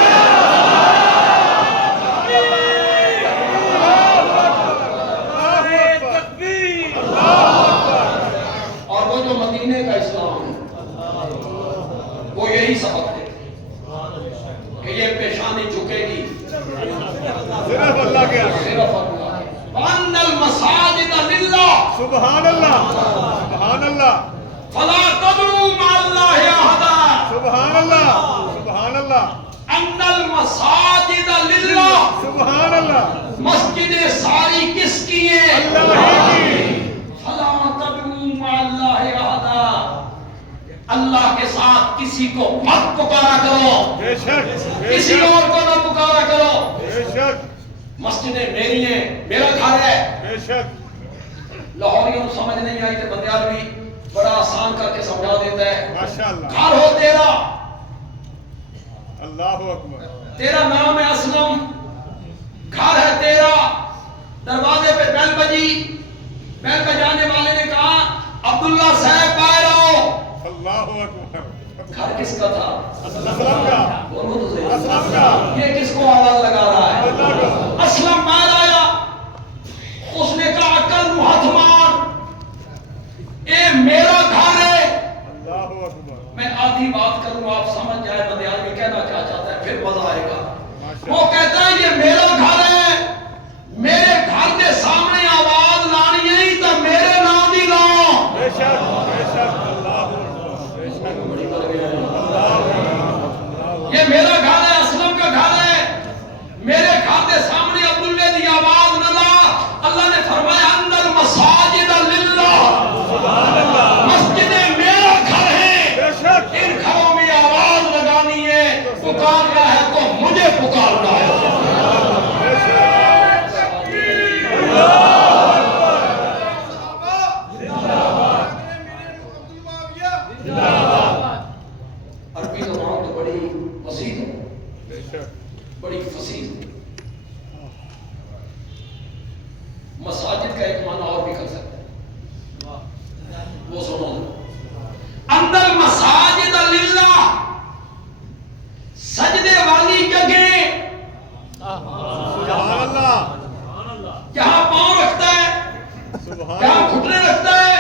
اور وہ جو مدینے کا اسلام ہے وہ یہی سبق دیتے کہ یہ پیشانی جھکے گی صرف اللہ کے آگے، صرف اللہ کے۔ وَأَنَّ الْمَسَاجِدَ لِلَّهِ سبحان اللہ، سبحان اللہ، فَلَا تَدْعُوا مَعَ اللَّهِ أَحَدًا۔ سبحان اللہ، سبحان اللہ۔ ان المساجد للہ، سبحان اللہ، مسجدیں ساری کس کی ہیں؟ اللہ کی۔ فلا تدعوا مع اللہ احدا، اللہ کے ساتھ کسی کو مت پکارا کرو، بے شک، بے کسی شک، اور کو نہ پکارا کرو۔ بے شک، مسجدیں میری ہیں، میرا گھر ہے۔ بے شک، لاہوریوں کو سمجھ نہیں آئی تو بندیالوی بڑا آسان کر کے سمجھا دیتا ہے۔ ماشاءاللہ، گھر ہو تیرا، اللہ اکبر، تیرا نام ہے اسلم، گھر ہے تیرا، دروازے پہ بیل بجی، بیل بجانے والے نے کہا عبداللہ صاحب باہر آؤ۔ اللہ اکبر، گھر کس کا تھا؟ اسلم کا، بولو تو صحیح۔ اسلم کا، یہ کس کو آواز لگا رہا ہے؟ اللہ کا، اسلم باہر آیا، اس نے کہا عقل نو ہاتھ مار، اے میرا گھر ہے۔ اللہ اکبر، میں آدھی بات کروں آپ سمجھ جائے بندیالوی کہنا کیا چاہتا ہے، پھر مزہ آئے گا۔ ماشاءاللہ، وہ کہتا ہے یہ میرا گھر ہے، میرے گھر کے سامنے آواز لانی ہے تو میرے نام ہی لاؤ۔ بے شک، بے شک، اللہ اکبر، بے شک، یہ میرا گھر ہے، اسلم کا گھر ہے، میرے گھر کے سامنے عبداللہ دی آواز نہ لا۔ اللہ نے فرمایا اندر مساجد للہ، سبحان اللہ، مسجدیں میرا گھر ہے، بے شک، ان گھروں میں آواز لگانی ہے، پکارنا ہے تو مجھے پکارنا ہے۔ بے شک، عربی زبان تو بڑی وسیع ہے، بے شک، بڑی فصیح ہے۔ مساجد کا ایک معنی اور بھی کر سکتے ہیں، وہ سنو۔ اندر مساجد للہ، سجدے والی جگہ، سبحان اللہ، جہاں پاؤں رکھتا ہے، سبحان جہاں اللہ، گھٹنے رکھتا ہے،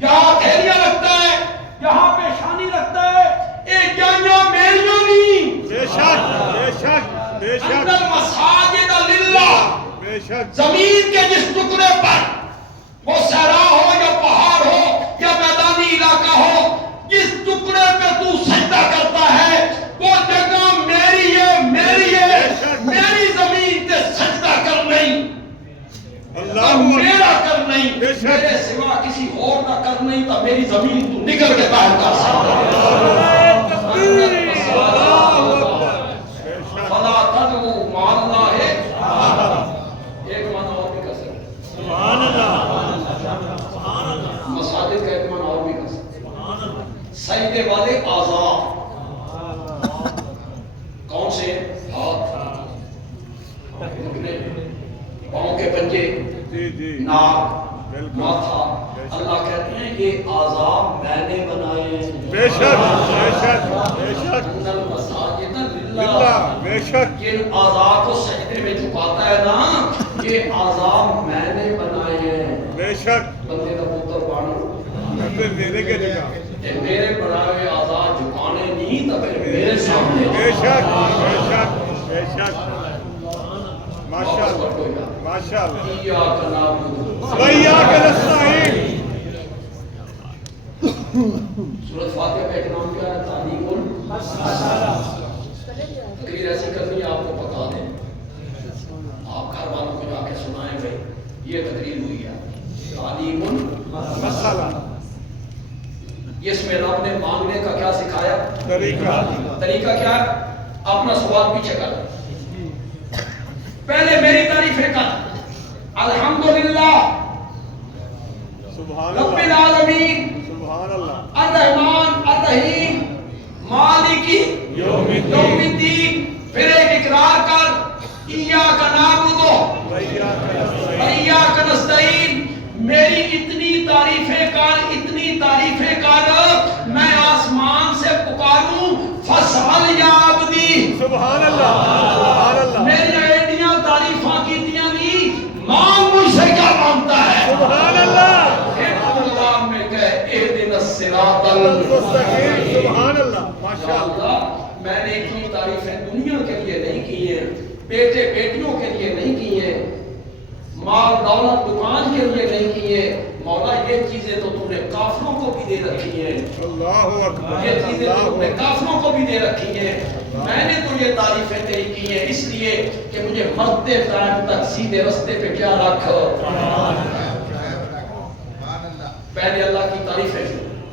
جہاں تھیلیاں رکھتا ہے، جہاں پیشانی رکھتا ہے، اے جائیاں میریاں نہیں۔ بے شک، بے شک، بے شک، اندر مساجد للہ، بے شک، زمین کے جس ٹکڑے پر، وہ صحرا ہو یا پہاڑ ہو یا میدانی علاقہ ہو، جس ٹکڑے پہ تو سجدہ کرتا ہے وہ جگہ میری ہے، میری ہے، میری زمین تے سجدہ کر نہیں، اللہ تو اکبر، میرا کر نہیں، بے شک، میرے سوا کسی اور کا کر نہیں، تو میری زمین تو نکل کے باہر کر سکتا بے شک، فلا تدعوا مع اللہ ایک معنی اور بھی کر سکتے، سبحان اللہ، مساجد کا ایک معنی اور بھی کر سکتے، سجدے والے اعضاء کون سے؟ ہاتھ، گھٹنے، پاؤں کے پنجے، جی جی، ناک، بالکل، ماتھا۔ اللہ کہتے ہیں یہ اعضاء میں نے بنائے ہیں۔ بے شک، بے شک، بے شک، ان المساجد للہ، للہ، بے شک، جن اعضاء کو سجدے میں جھکاتا ہے نا، یہ اعضاء میں نے بنائے ہیں۔ بے شک، بندے کا پتر بانو، اندر دینے کے جگہ، کہ میرے بنائے ہوئے اعضاء جھکانے نہیں تو پھر میرے سامنے بے شک، بے شک، بے شک، ماشاءاللہ، ماشاءاللہ، ایاک نعبد وإياك نستعين، سورۃ فاتحہ کا ایک نام کیا ہے؟ تعلیم تقریر ایسی کرنی ہے آپ کو بتا دیں، آپ گھر والوں کو جا کے سنائیں بھائی یہ تقریر ہوئی ہے، تعلیم مسئلہ، اس میں رب نے مانگنے کا کیا سکھایا؟ طریقہ، طریقہ کیا ہے؟ اپنا سوال پیچھے کر، پہلے میری تعریفیں کر، الحمدللہ سبحان رب اللہ، العالمین سبحان اللہ، الرحمن الرحیم مالک یوم الدین، پھر ایک اقرار کر ایاک نعبد وإياك نستعين، ایاک نستعین، میری اتنی تعریفیں کر، اتنی تعریفیں کر، میں آسمان سے پکاروں فاسأل یا عبدی، سبحان اللہ، سبحان اللہ، میری ایڈیاں تعریفاں کیتیاں نہیں، مانگ مجھ سے کیا مانگتا ہے؟ سبحان اللہ، اللہ میں کہ اہدنا الصراط المستقیم، سبحان اللہ، ماشاءاللہ، اللہ میں نے اتنی تعریفیں دنیا کے لیے نہیں کی ہیں، بیٹے بیٹیوں کے لیے نہیں کی ہیں، مال دولت دکان کے لیے نہیں کیے مولا، یہ چیزیں تو تم نے کافروں کو بھی دے رکھی ہیں، اللہ اکبر، یہ چیزیں تو تم نے اللہ کافروں کو بھی دے رکھی ہیں، میں نے تو یہ تعریفیں تیری کی ہیں اس لیے کہ مجھے مرتے ٹائم تک سیدھے رستے پہ کیا رکھ۔ پہلے اللہ کی تعریفیں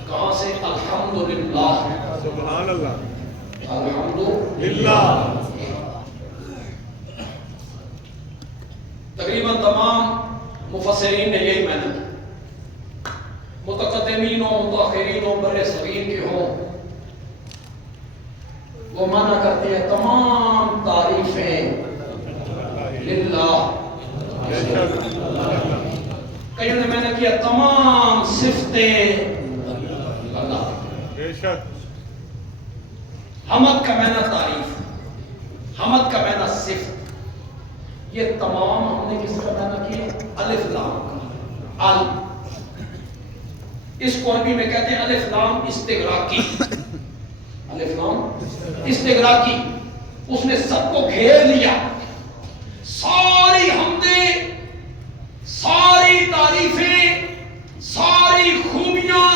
کہاں سے؟ الحمدللہ، سبحان اللہ، الحمدللہ۔ تقریباً تمام مفسرین نے یہی محنت کی، متقدمین و متاخرین و بر صغیر کے ہوں، وہ مانا کرتے ہیں تمام تعریفیں للہ۔ کئیوں نے محنت کیا تمام صفتیں اللہ۔ بے شک، حمد کا معنی تعریف، حمد کا معنی صفت، یہ تمام ہم نے کس کا معنی کیے؟ الف لام کا۔ ال اس کو عربی میں کہتے ہیں الف لام استغراقی، الف لام استغراقی، اس نے سب کو گھیر لیا، ساری حمدیں، ساری تعریفیں، ساری خوبیاں،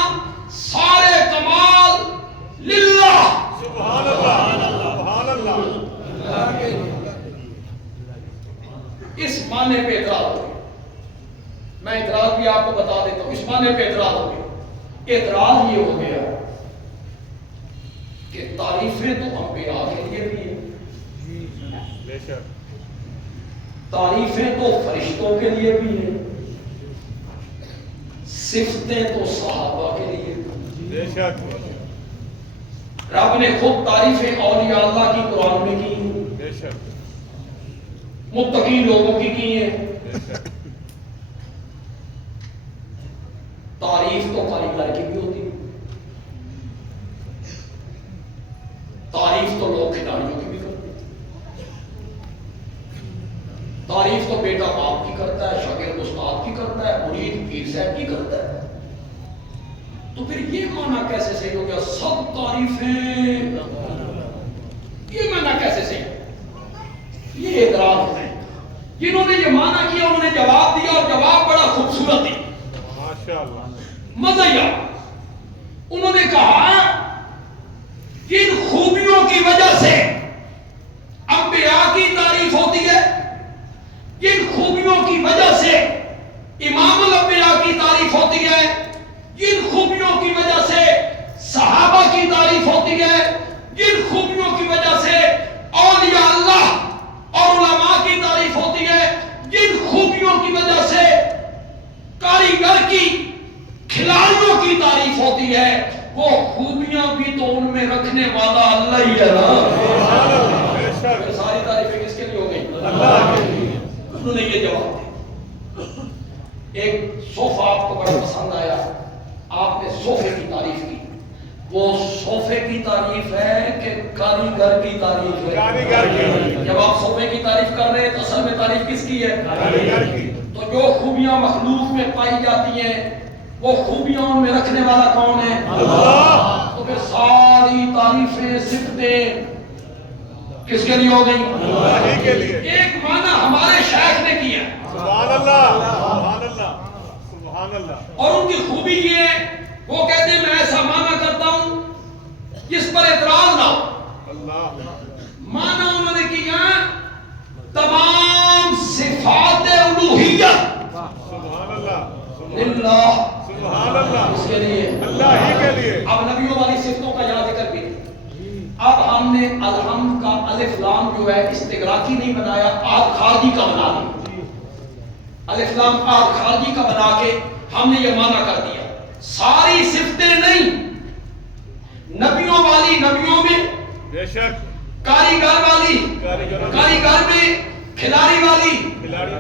سارے کمال للہ۔ سبحان اللہ، سبحان اللہ۔ اس معنی پہ اعتراض ہو گیا، میں اعتراض بھی آپ کو بتا دیتا ہوں، اس معنی پہ اعتراض ہو گیا۔ اعتراض یہ ہو گیا کہ تعریفیں تو انبیاء کے لیے بھی ہیں، بے شک، تعریفیں تو فرشتوں کے لیے بھی ہیں، صفتیں تو صحابہ کے لیے بھی ہیں۔ بے شک، رب نے خود تعریفیں اولیاء اللہ کی قرآن میں کی ہیں، بے شک، متقی لوگوں کی ہیں۔ بے شک، تعریف تو کاریگر کی بھی ہوتی ہے، تعریف تو لوگ کھلاڑیوں کی بھی کرتے ہیں، تعریف تو بیٹا باپ کی کرتا ہے، شاگرد استاد کی کرتا ہے، مرید پیر صاحب کی کرتا ہے۔ تو پھر یہ معنی کیسے صحیح ہو گیا سب تعریفیں؟ یہ معنی کیسے صحیح؟ یہ اعتراض ہے، جنہوں نے یہ معنی کیا انہوں نے جواب دیا، اور جواب بڑا خوبصورت ہے، ماشاءاللہ، مزہ۔ انہوں نے کہا جن خوبیوں کی وجہ سے انبیاء کی تعریف ہوتی ہے، جن خوبیوں کی وجہ سے امام الانبیاء کی تعریف ہوتی ہے، جن خوبیوں کی وجہ سے صحابہ کی تعریف ہوتی ہے، جن خوبیوں کی وجہ سے اولیاء اللہ اور علماء کی تعریف ہوتی ہے، جن خوبیوں کی وجہ سے کاریگر کی، کھلاڑیوں کی تعریف ہوتی ہے، وہ خوبیاں بھی تو ان میں رکھنے والا اللہ ہی ہے نا۔ بے شک، پھر ساری تعریفیں کس کے لیے ہو گئی؟ اللہ کے لیے۔ انہوں نے یہ جواب دیا۔ ایک صوفہ آپ کو بڑا پسند آیا، آپ نے صوفے کی تعریف کی، وہ صوفے کی تعریف ہے کہ کاریگر کی تعریف ہے؟ کاریگر کی۔ جب آپ صوفے کی تعریف کر رہے ہیں تو اصل میں تعریف کس کی ہے؟ کاریگر کی۔ تو جو خوبیاں مخلوق میں پائی جاتی ہیں وہ خوبیاں ان میں رکھنے والا کون ہے؟ اللہ۔ تو پھر ساری تعریفیں صفتیں کس کے لیے ہو گئی؟ اللہ ہی کے لیے۔ ایک معنی ہمارے شیخ نے کیا سبحان اللہ، سبحان اللہ، سبحان اللہ۔ اور ان کی خوبی یہ ہے، وہ کہتے ہیں میں ایسا معنی کرتا ہوں جس پر اعتراض نہ ہو۔ اللہ، معنی انہوں نے کیا تمام صفات الوہیت سبحان اللہ، للہ، سبحان اللہ، اس کے لیے، اللہ ہی کے لیے۔ اب نبیوں والی صفتوں کا یہاں ذکر بھی، اب ہم نے الحمد کا الف لام جو ہے استغراقی نہیں بنایا، آد خارجی کا بنا دیا، الف لام آد خارجی کا بنا کے ہم نے یہ معنی کر دیا ساری صفتیں نہیں، نبیوں والی نبیوں میں، بے شک، کاریگر والی کاریگر میں، کھلاڑی والی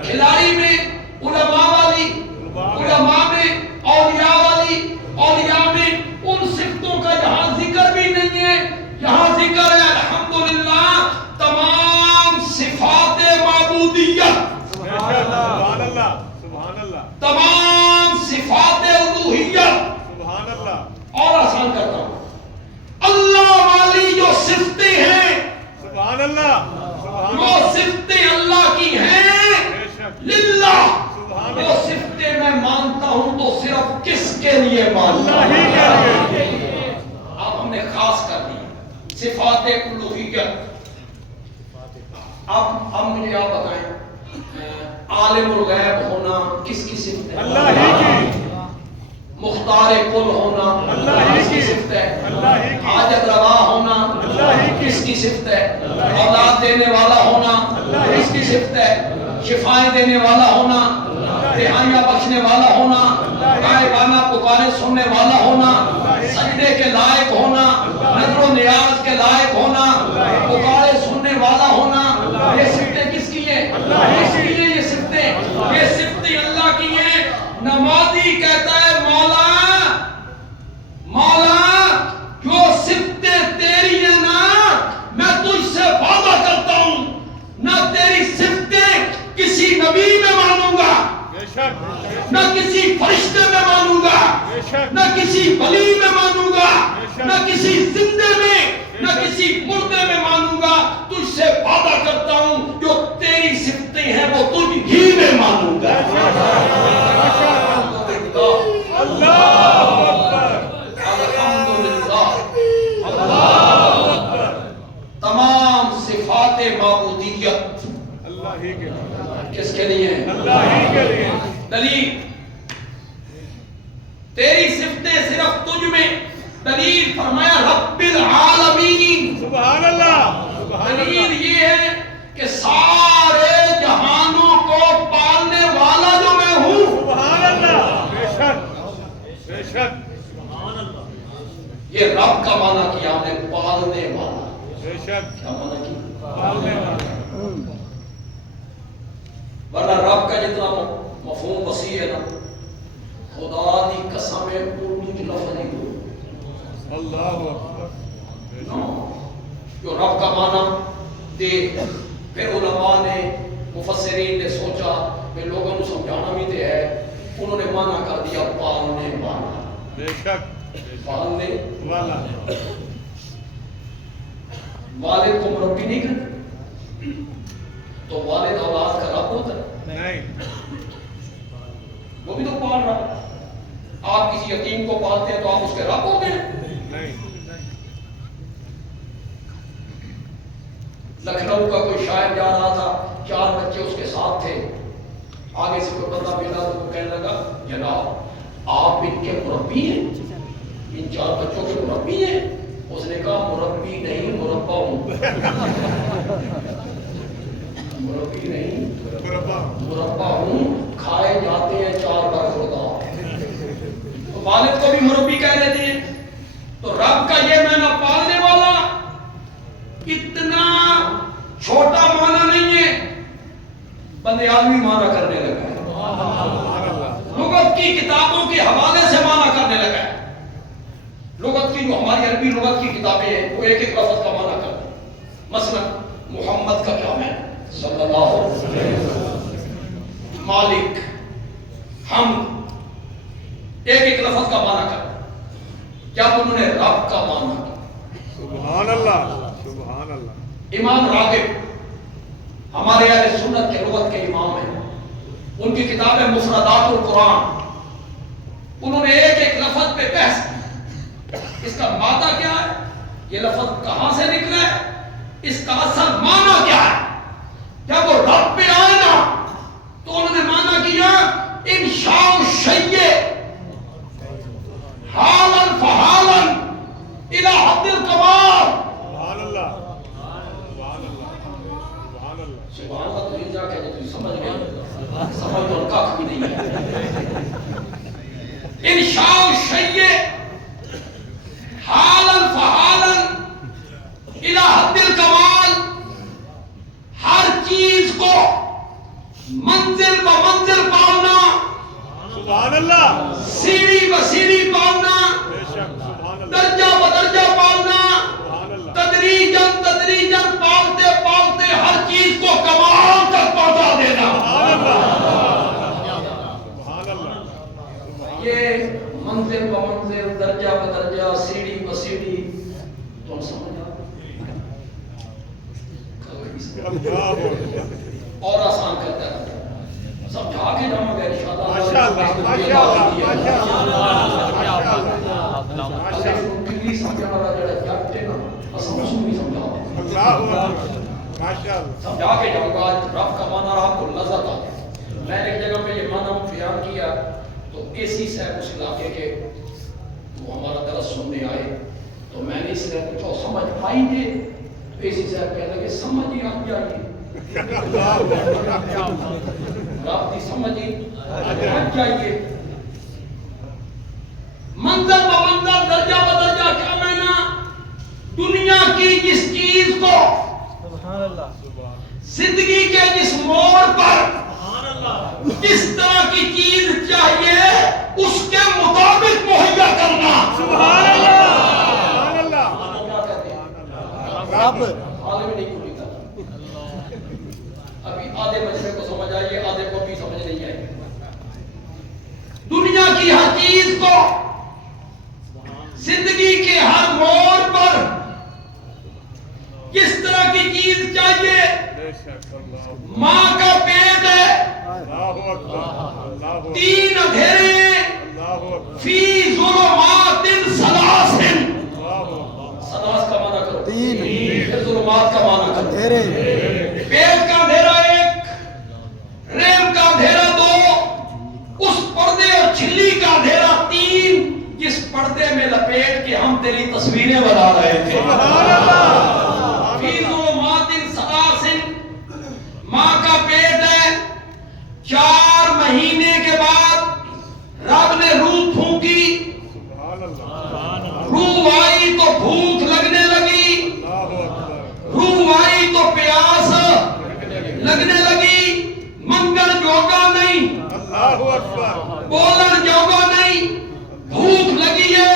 کھلاڑی میں، علماء والی علماء میں، اولیاء والی اولیاء میں، ان صفتوں کا یہاں ذکر بھی نہیں ہے، یہاں ذکر ہے الحمدللہ تمام صفات معبودیت، بے شک، سبحان اللہ، سبحان اللہ، تمام صفات الوہیت۔ سبحان اللہ، اور آسان کرتا ہوں، اللہ والی جو صفتیں ہیں، سبحان اللہ، سبحان جو اللہ، صفتیں اللہ کی ہیں بے شک، للہ، وہ صفتیں میں مانتا ہوں تو صرف کس کے لیے مانتا اللہ ہی ہوں؟ کے لیے۔ اب ہم نے خاص کر دی صفات الوہیت۔ اب مجھے آپ بتائیں عالم الغیب ہونا کس کی صفت ہے؟ اللہ ہی کی۔ مختار کل ہونا اللہ ہی کس کی کی۔ صفت ہے؟ اللہ ہی کی۔ حاجت روا ہونا اللہ ہی کی۔ کس کی صفت ہے؟ اللہ ہی کی۔ اولاد دینے والا ہونا اللہ ہی کس کی کی۔ صفت ہے؟ شفائیں دینے والا ہونا، دہائیاں بخشنے والا ہونا، غائبانہ پکارے سننے والا ہونا، سجدے کے لائق ہونا، نظر و نیاز کے لائق ہونا، پکارے سننے والا ہونا، یہ صفتیں کس کی ہیں؟ کس کی ہیں یہ صفتیں؟ یہ صفتیں اللہ کی ہیں۔ نمازی کہتا ہے مولا جو صفتیں تیری ہیں نا، میں تجھ سے وعدہ کرتا ہوں نہ تیری صفتیں کسی نبی میں مانوں گا، بے شک۔ نہ کسی فرشتے میں مانوں گا، بے شک۔ نہ کسی ولی میں مانوں گا، نہ کسی زندے میں، نہ کسی مردے میں مانوں گا۔ تجھ سے وعدہ کرتا ہوں جو تیری صفتیں ہیں وہ تجھ ہی میں مانوں گا۔ اللہ اکبر۔ الحمدللہ۔ اللہ اکبر۔ تمام صفات معبودیت اللہ ہی کے لیے۔ کس کے لیے ہیں؟ اللہ ہی کے لیے۔ دلیل تیری صفتیں صرف تجھ میں، دلیل فرمایا رب العالمین۔ سبحان اللہ۔ سبحان دلیل اللہ۔ یہ ہے کہ سارے جہانوں کو پالنے والا جو میں ہوں۔ سبحان اللہ۔ بے شک۔ بے شک۔ یہ رب کا معنی کیا ہم نے، پالنے والا۔ بے شک۔ کیا معنی کیا؟ پالنے والا۔ ورنہ رب کا جتنا مفہوم وسیع ہے نا، خدا دی قسم اردو کی لفظ نہیں دو اللہ اکبر۔ جو رب کا معنی دے۔ پھر علماء نے مفسرین نے سوچا کہ لوگوں کو سمجھانا بھی دے ہے، انہوں نے معنی کر دیا پالنے والا۔ بے شک۔ پالنے والا۔ والد کو مربی نہیں کرتے تو والد اولاد کا رب ہوتا ہے، نہیں۔ وہ بھی تو پال رہا ہے۔ آپ کسی یتیم کو پالتے ہیں تو آپ اس کے رب ہوتے ہیں؟ نہیں۔ لکھنؤ کا کوئی شاعر جا رہا تھا، 4 بچے اس کے ساتھ تھے، آگے سے کوئی بندہ ملا تو وہ کہنے لگا جناب آپ ان کے مربی ہیں، ان 4 بچوں کے مربی ہیں؟ اس نے کہا مربی نہیں مربع ہوں۔ مربی نہیں مربع ہوں، کھائے جاتے ہیں 4 بار خدا۔ تو والد کو بھی مربی کہہ دیتے ہیں۔ تو رب کا یہ معنی پالنے والا اتنا چھوٹا معنی نہیں ہے، بندے آدمی معنی کرنے لگا ہے، لغت کی کتابوں کے حوالے سے معنی کرنے لگا ہے۔ لغت کی جو ہماری عربی لغت کی کتابیں ہیں وہ ایک ایک لفظ کا معنی کرتے ہیں۔ مثلا محمد کا کیا ہے؟ صلی اللہ علیہ وسلم۔ مالک، ہم ایک ایک لفظ کا معنی کرتے ہیں۔ جب انہوں نے رب کا معنی کیا، سبحان اللہ۔ سبحان اللہ۔ امام راغب ہمارے اہل سنت کے لغت کے امام ہیں، ان کی کتاب ہے مفردات القرآن، انہوں نے ایک ایک لفظ پہ بحث کی۔ اس کا مادہ کیا ہے؟ یہ لفظ کہاں سے نکلا ہے؟ اس کا اصل معنی کیا ہے؟ جب وہ رب پہ آئے نا تو انہوں نے معنی کیا انشاء الشیء حالا فحالا الى حد الکمال۔ سبحان اللہ۔ سبحان اللہ۔ سبحان اللہ۔ سبحان اللہ، تو یہ جا کہ تو سمجھ گئے، سمجھ تو کاف بھی نہیں ہے۔ انشاء الشیء حالا فحالا الى حد الکمال، ہر چیز کو منزل ب منزل پالنا، سبحان اللہ۔ سیڑھی ب سیڑھی پالنا، بے شک۔ سبحان اللہ۔ درجہ ب درجہ پالنا، سبحان اللہ۔ تدریجاً تدریجاً پالتے پالتے ہر چیز کو کمال تک پہنچا دینا۔ سبحان اللہ۔ سبحان اللہ۔ یہ منزل ب منزل، درجہ ب درجہ، سیڑھی ب سیڑھی، تم سمجھ اللہ۔ اور آسان کرتا ہے، سمجھا کے جاؤں گے سمجھا کے جاؤں گا. آج رب کا معنی رہا کو لذت آ گیا. میں نے ایک جگہ پہ یہ معنی بیان کیا تو اے سی صاحب اس علاقے کے وہ ہمارا درس سننے آئے تو میں نے اس سے پوچھا سمجھ آئی دے تو اے سی صاحب کہنے لگے سمجھ ہی آپ جائیے. رب کی سمجھ ہی آپ جائیے. منزل ب منزل درجہ بدرجہ کیا معنی دنیا کی جس چیز کو سبحان اللہ زندگی کے جس موڑ پر جس طرح کی چیز چاہیے اس کے مطابق مہیا کرنا. سبحان اللہ کیا کہتے ہیں رب عالم نہیں پوری تھا. ابھی آدھے مجمع کو سمجھ آئیے آدھے کو بھی سمجھ نہیں آئے. دنیا کی ہر چیز کو زندگی کے ہر موڑ پر کس طرح کی چیز چاہیے. ماں کا پیٹ ہے 3 اندھیرے فی ظلمات سلاسل. سلاس کا معنی کرو 3 پھر ظلمات کا معنی کرو. اندھیرے پیٹ کا اندھیرا 1 ریل کا اندھیرا 2 اس پردے اور چھلی کا اندھیرا 3 جس پردے میں لپیٹ کے ہم تیری تصویریں بنا رہے تھے. فی ظلمات سلاسل. ماں کا پیٹ ہے 4 مہینے کے بعد رب نے روح پھونکی. روح آئی تو بھوک لگنے لگی. روح آئی تو پیاس لگنے لگی. منگل جوگا نہیں بولن جوگا نہیں. بھوک لگی ہے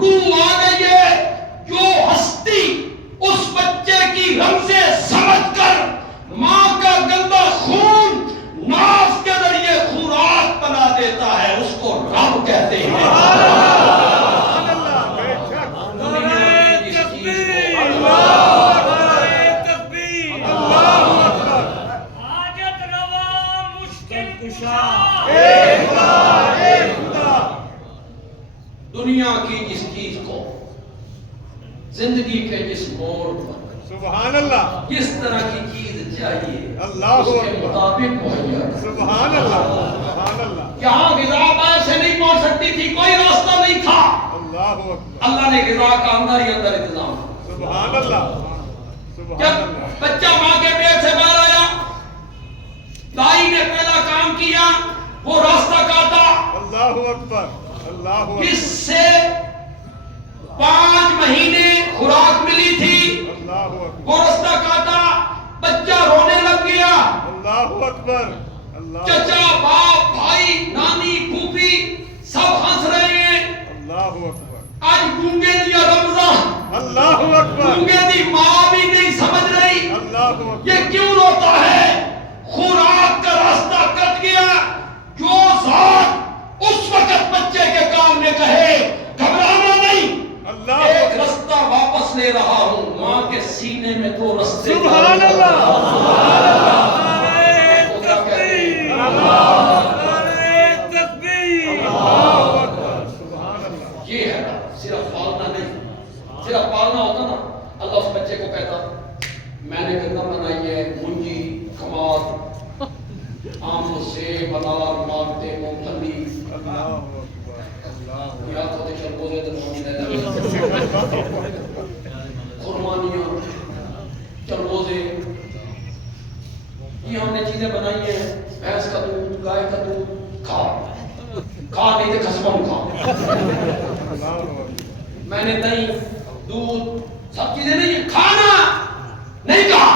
روح آ گئی ہے. جو ہستی اس بچے کی رمزیں سمجھ کر ماں کا گندا خون ناف کے ذریعے خوراک بنا دیتا ہے اس کو رب کہتے ہیں. دنیا کی جس چیز کو حاجت روا مشکل کشا. دنیا کی جس چیز کو زندگی کے جس موڑ پر سبحان اللہ جس طرح کی چیز چاہیے اللہ اس کے مطابق مہیا کر. سبحان اللہ جہاں غذا باہر سے نہیں پہنچ سکتی تھی کوئی راستہ نہیں تھا اللہ اللہ نے غذا کا اندر ہی اندر انتظام. سبحان اللہ جب بچہ ماں کے پیٹ سے باہر آیا دائی نے پہلا کام کیا وہ راستہ کاٹا. اللہ اکبر اس سے 5 مہینے خوراک ملی تھی. اللہ اکبر وہ راستہ کاٹا بچہ رونے لگ گیا. اللہ اکبر اللہ چچا باپ بھائی نانی پھوپھی سب ہنس رہے ہیں. اللہ اکبر آج گونگے دیا رمضان اللہ اکبر گونگے دی ماں بھی نہیں سمجھ رہی اللہ اکبر یہ کیوں روتا ہے. خوراک کا راستہ کٹ گیا. جو ذات اس وقت بچے کے کام میں کہے گھبرانا نہیں اللہ ایک راستہ واپس لے رہا ہوں. ماں کے سینے میں 2 رستے. سبحان یہ ہے صرف پالنا نہیں. صرف پالنا ہوتا نا اللہ اس بچے کو کہتا میں نے گندم بنائی ہے منجی کماد آم سے انار مالٹے مونگ پھلی یا تو چربوزے قربانیاں چربوزے یہ ہم نے چیزیں بنائی ہیں. بھینس کا دودھ گائے کا دودھ کھا نہیں تھے خسمن کھا. میں نے دہی دودھ سب چیزیں نہیں کھانا نہیں کہا.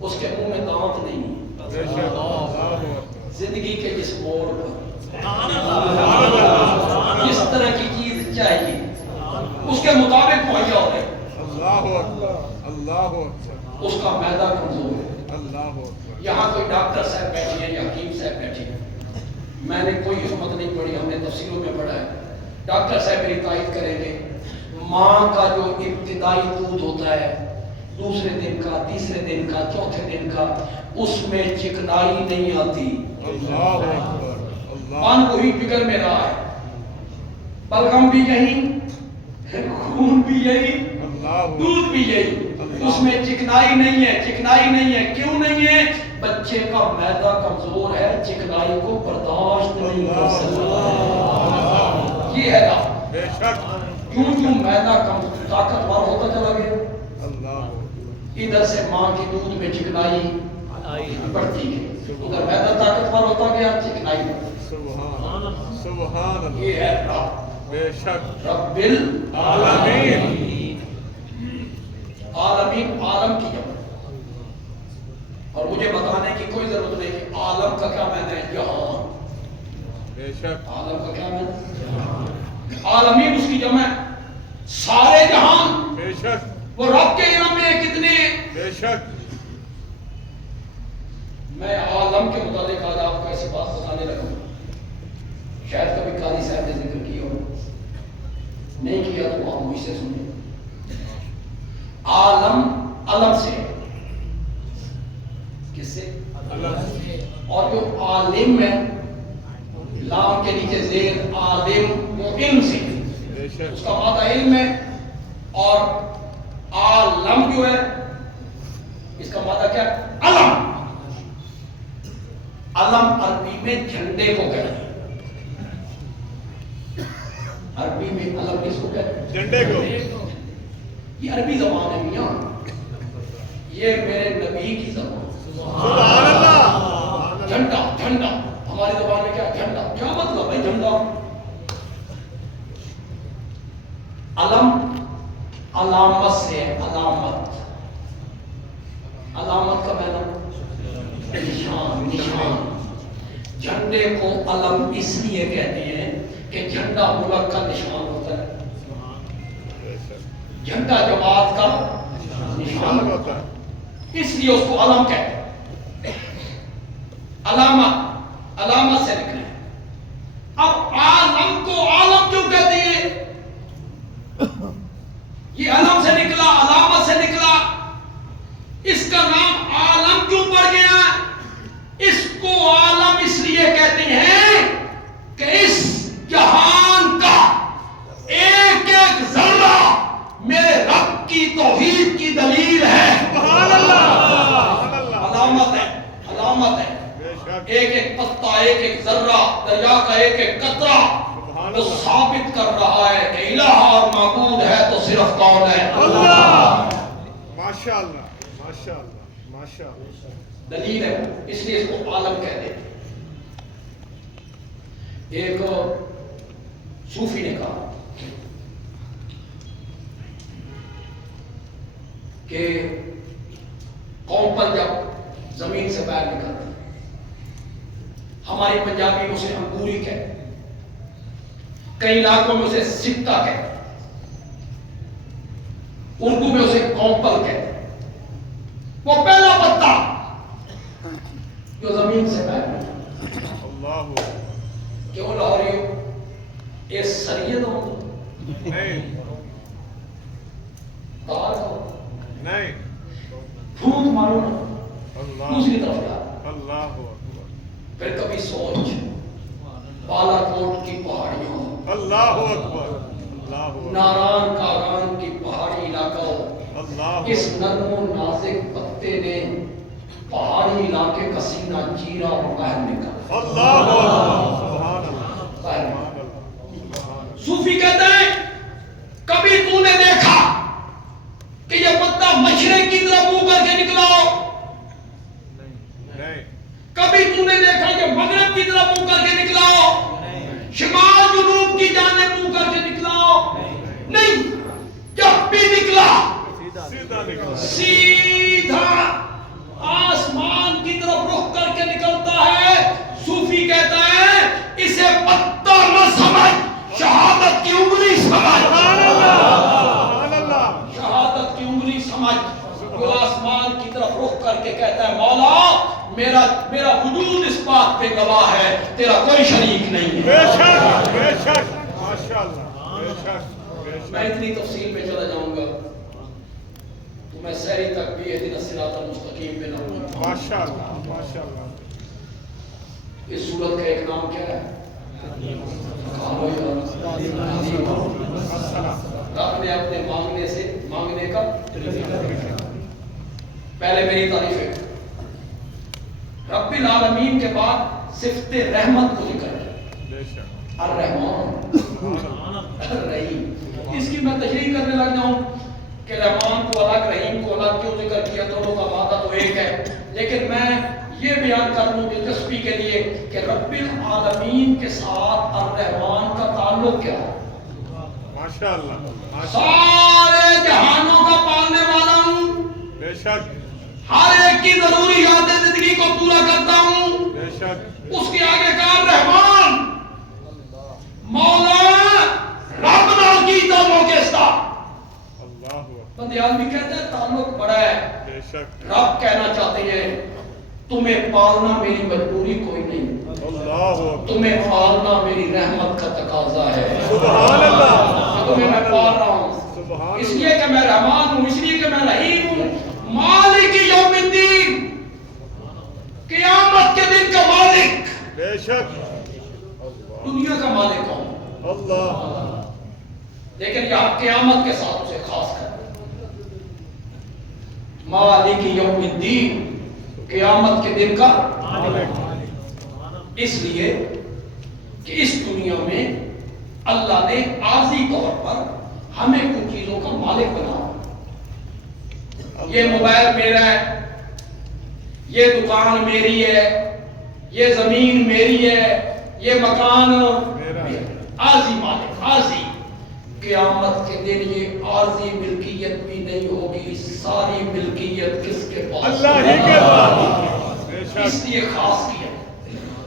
اس کے منہ میں دانت نہیں. زندگی کے جس موڑ پر جس طرح کی چیز چاہیے اس کے مطابق مہیا ہو رہے. اس کا معدہ کمزور ہے. یہاں کوئی ڈاکٹر صاحب بیٹھے ہیں یا حکیم صاحب بیٹھے ہیں. میں نے کوئی حکمت نہیں پڑھی ہم نے تفسیروں میں پڑھا ہے. ڈاکٹر صاحب میری تائید کریں گے ماں کا جو ابتدائی دودھ ہوتا ہے دوسرے دن کا تیسرے دن کا چوتھے دن کا اس میں چکنائی نہیں آتی. پان وہی جگر میں رہا ہے، بلغم بھی یہی، خون بھی یہی، دودھ بھی یہی، اس میں چکنائی نہیں ہے، چکنائی نہیں ہے، کیوں نہیں ہے؟ بچے کا معدہ کمزور ہے، چکنائی کو برداشت نہیں کر سکتا، یہ ہے نا، بے شک کیوں کیوں معدہ کم طاقتور ہوتا چلا گیا، ادھر سے ماں کی دودھ میں چکنائی بڑھتی ہے، ادھر معدہ طاقتور ہوتا گیا، چکنائی بڑھتی، سبحان اللہ، یہ ہے رب، بے شک رب العالمین، عالمین عالم کی جمع، اور مجھے بتانے کی کوئی ضرورت نہیں کہ عالم کا کیا معنی ہے، جہان، بے شک عالم کا کیا معنی ہے، عالمین اس کی جمع ہے، سارے جہان، بے شک وہ رب کے علم میں کتنے، بے شک میں عالم کے متعلق آج آپ کو ایسی بات بتانے لگا ہوں، شاید کبھی قاضی صاحب نے ذکر کیا ہو، نہیں کیا تو آپ مجھ سے سنیں، عالم علم سے، کس سے؟ اور جو عالم ہے، لام کے نیچے زیر عالم، وہ علم سے، بے شک اس کا معنی علم ہے، اور عالم جو ہے اس کا معنی کیا ہے؟ علم، علم عربی میں جھنڈے کو کہتے ہیں، عربی میں علم کس کو کہتے ہیں؟ جھنڈے کو، یہ عربی زبان ہے میاں، یہ میرے نبی کی زبان، سبحان اللہ، جھنڈا، جھنڈا ہماری زبان میں کیا جھنڈا، کیا مطلب ہے جھنڈا؟ علم علامت سے، علامت، علامت کا معنی نشان، نشان، جھنڈے کو علم اس لیے کہتے ہیں کہ جھنڈا ملک کا نشان ہوتا ہے، جھنڈا جماعت کا نشان ہوتا ہے، اس لیے اس کو علم کہتے ہیں، علامت، علامت سے نکلے، اب عالم کو عالم کیوں کہتے ہیں؟ یہ علم سے نکلا، علامت سے نکلا، اس کا نام عالم کیوں پڑ گیا؟ اس کو عالم اس لیے کہتے ہیں کہ اس جہان کا ایک ایک ذرہ میرے رب کی توحید کی دلیل ہے، سبحان اللہ، علامت ہے، علامت ہے، بے شک ایک ایک پتا، ایک ایک ذرہ، دریا کا ایک ایک قطرہ وہ ثابت کر رہا ہے کہ الہ اور معبود ہے تو صرف کون ہے؟ اللہ، ماشاء اللہ، ماشاء اللہ، ماشاء اللہ، دلیل ہے، اس لیے اس کو عالم کہتے ہیں۔ ایک صوفی نے کہا کہ قوم پر جب زمین سے باہر نکلتا، ہماری پنجابی میں اسے انگوری کہتے، کئی علاقوں میں اسے سکہ کہتے، اردو میں اسے کومپل کہتے، وہ پہلا پتا جو زمین سے باہر نکلتا، اللہ، کیوں لاہوری ہو؟ یہ سرید ہو، نہیں دار ہو، نہیں، پھوٹ مارو نا، اللہ، دوسری طرف جا، اللہ اکبر، پھر کبھی سوچ بالا کوٹ کی پہاڑیوں، اللہ اکبر، اللہ اکبر، ناران کاغان کی پہاڑی علاقوں، اللہ اس نرم و نازک پتے نے پہاڑی علاقے کا سینہ چیرا اور باہر نکلا، اللہ اکبر، سبحان اللہ، باہر نکلا۔ سبحان اللہ، صوفی کہتے ہیں کبھی تو نے دیکھا کہ یہ پتا مشرق کی طرف منہ کر کے نکلا ہو؟ نہیں، کبھی تو نے دیکھا کہ مغرب کی طرف منہ کر کے نکلا ہو؟ شمال جنوب کی جانب منہ کر کے نکلا ہو؟ نہیں، جب بھی نکلا سیدھا نکلا، سیدھا آسمان کی طرف رخ کر کے نکلتا ہے۔ صوفی کہتا ہے اسے پتا نہ سمجھ، شہادت کی انگلی سمجھ، سبحان اللہ، شہادت کی انگلی سمجھ، جو آسمان کی طرف رخ کر کے کہتا ہے مولا میرا وجود اس بات پہ گواہ ہے تیرا کوئی شریک نہیں بے ہے۔ شک، بے شک، ماشاء اللہ، بے شک، بے میں شک، اتنی تفصیل میں چلا جاؤں گا تو میں سحری تک بھی اہدنا الصراط المستقیم پہ نہ پہنچ پاؤں۔ ماشاء اللہ، ماشاء اللہ، اس سورت کا ایک نام کیا ہے؟ رب نے اپنے مانگنے کا پہلے میری تعریف ہے. رب العالمین کے بعد صفت رحمت کو ذکر ہے. الرحمن الرحیم. اس کی میں تشریح کرنے لگ جاؤں کہ رحمان کو الگ رحیم کو الگ کیوں ذکر کیا, دونوں کا مادہ تو ایک ہے, لیکن میں یہ بیان کر دوں دلچسپی کے لیے کہ رب العالمین کے ساتھ الرحمن کا تعلق کیا ہے. ماشاءاللہ سارے جہانوں کا پالنے والا ہوں, بے شک ہر ایک کی ضروریات زندگی کو پورا کرتا ہوں. بے شک اس کے آگے کہا رحمان مولا رب نال کی تعلق کے ساتھ. اللہ بندے آدمی کہتے ہیں تعلق بڑا ہے, بے شک رب کہنا چاہتے ہیں تمہیں پالنا میری مجبوری کوئی نہیں, اللہ تمہیں پالنا میری رحمت کا تقاضا ہے. سبحان اللہ تمہیں میں پال رہا ہوں سبحان اس لیے کہ میں رحمان ہوں, اس لیے کہ میں رحیم ہوں. مالک یوم الدین, قیامت کے دن کا مالک. بے شک دنیا کا مالک ہوں اللہ لیکن یہاں قیامت کے ساتھ اسے خاص کر مالک یوم الدین, قیامت کے دن کا. اس لیے کہ اس دنیا میں اللہ نے عارضی طور پر ہمیں کچھ چیزوں کا مالک بنا. یہ موبائل میرا ہے, یہ دکان میری ہے, یہ زمین میری ہے, یہ مکان عارضی مالک. عارضی قیامت کے دن یہ عارضی ملکیت بھی نہیں ہوگی, ساری ملکیت کس کے پاس؟ اللہ ہی کے پاس. بے اس شک لیے خاص کیا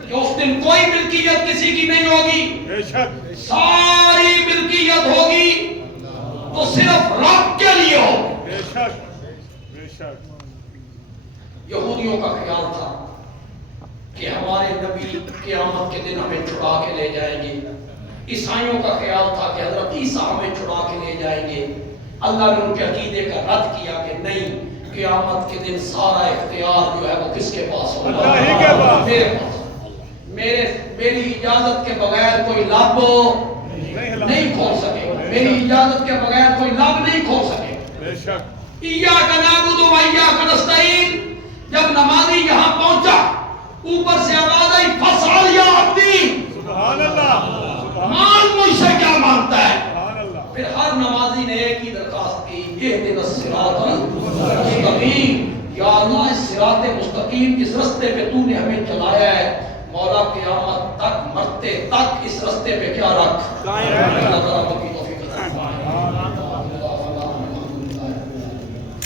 کہ اس دن کوئی ملکیت کسی کی نہیں ہوگی, بے شک ساری ملکیت ہوگی تو صرف رب کے لیے ہوگی. بے شک بے شک یہودیوں کا خیال تھا کہ ہمارے نبی قیامت کے دن ہمیں چھڑا کے لے جائیں گے. عیسائیوں کا خیال تھا کہ حضرت عیسیٰ ہمیں چھڑا کے لے جائیں گے. اللہ نے ان کے عقیدے کا رد کیا کہ نہیں, قیامت کے دن سارا اختیار جو ہے وہ کس کے پاس ہوگا؟ اللہ ہی کے پاس. میرے پاس. میری اجازت کے بغیر کوئی لب نہیں کھول سکے, میری اجازت کے بغیر کوئی لب نہیں کھول سکے. بے شک ایاک نعبد و ایاک نستعین. جب نمازی یہاں پہنچا اوپر سے آواز آئی فاسأل یا عبدی, سبحان اللہ مان مجھ سے کیا مانگتا ہے. سبحان اللہ. پھر ہر نمازی نے ایک ہی درخواست کی, اہدنا الصراط المستقیم. یا اللہ اس صراط مستقیم جس رستے پہ تو نے ہمیں چلایا ہے, مولا قیامت تک مرتے تک اس رستے پہ کیا رکھ. اللہ تعالیٰ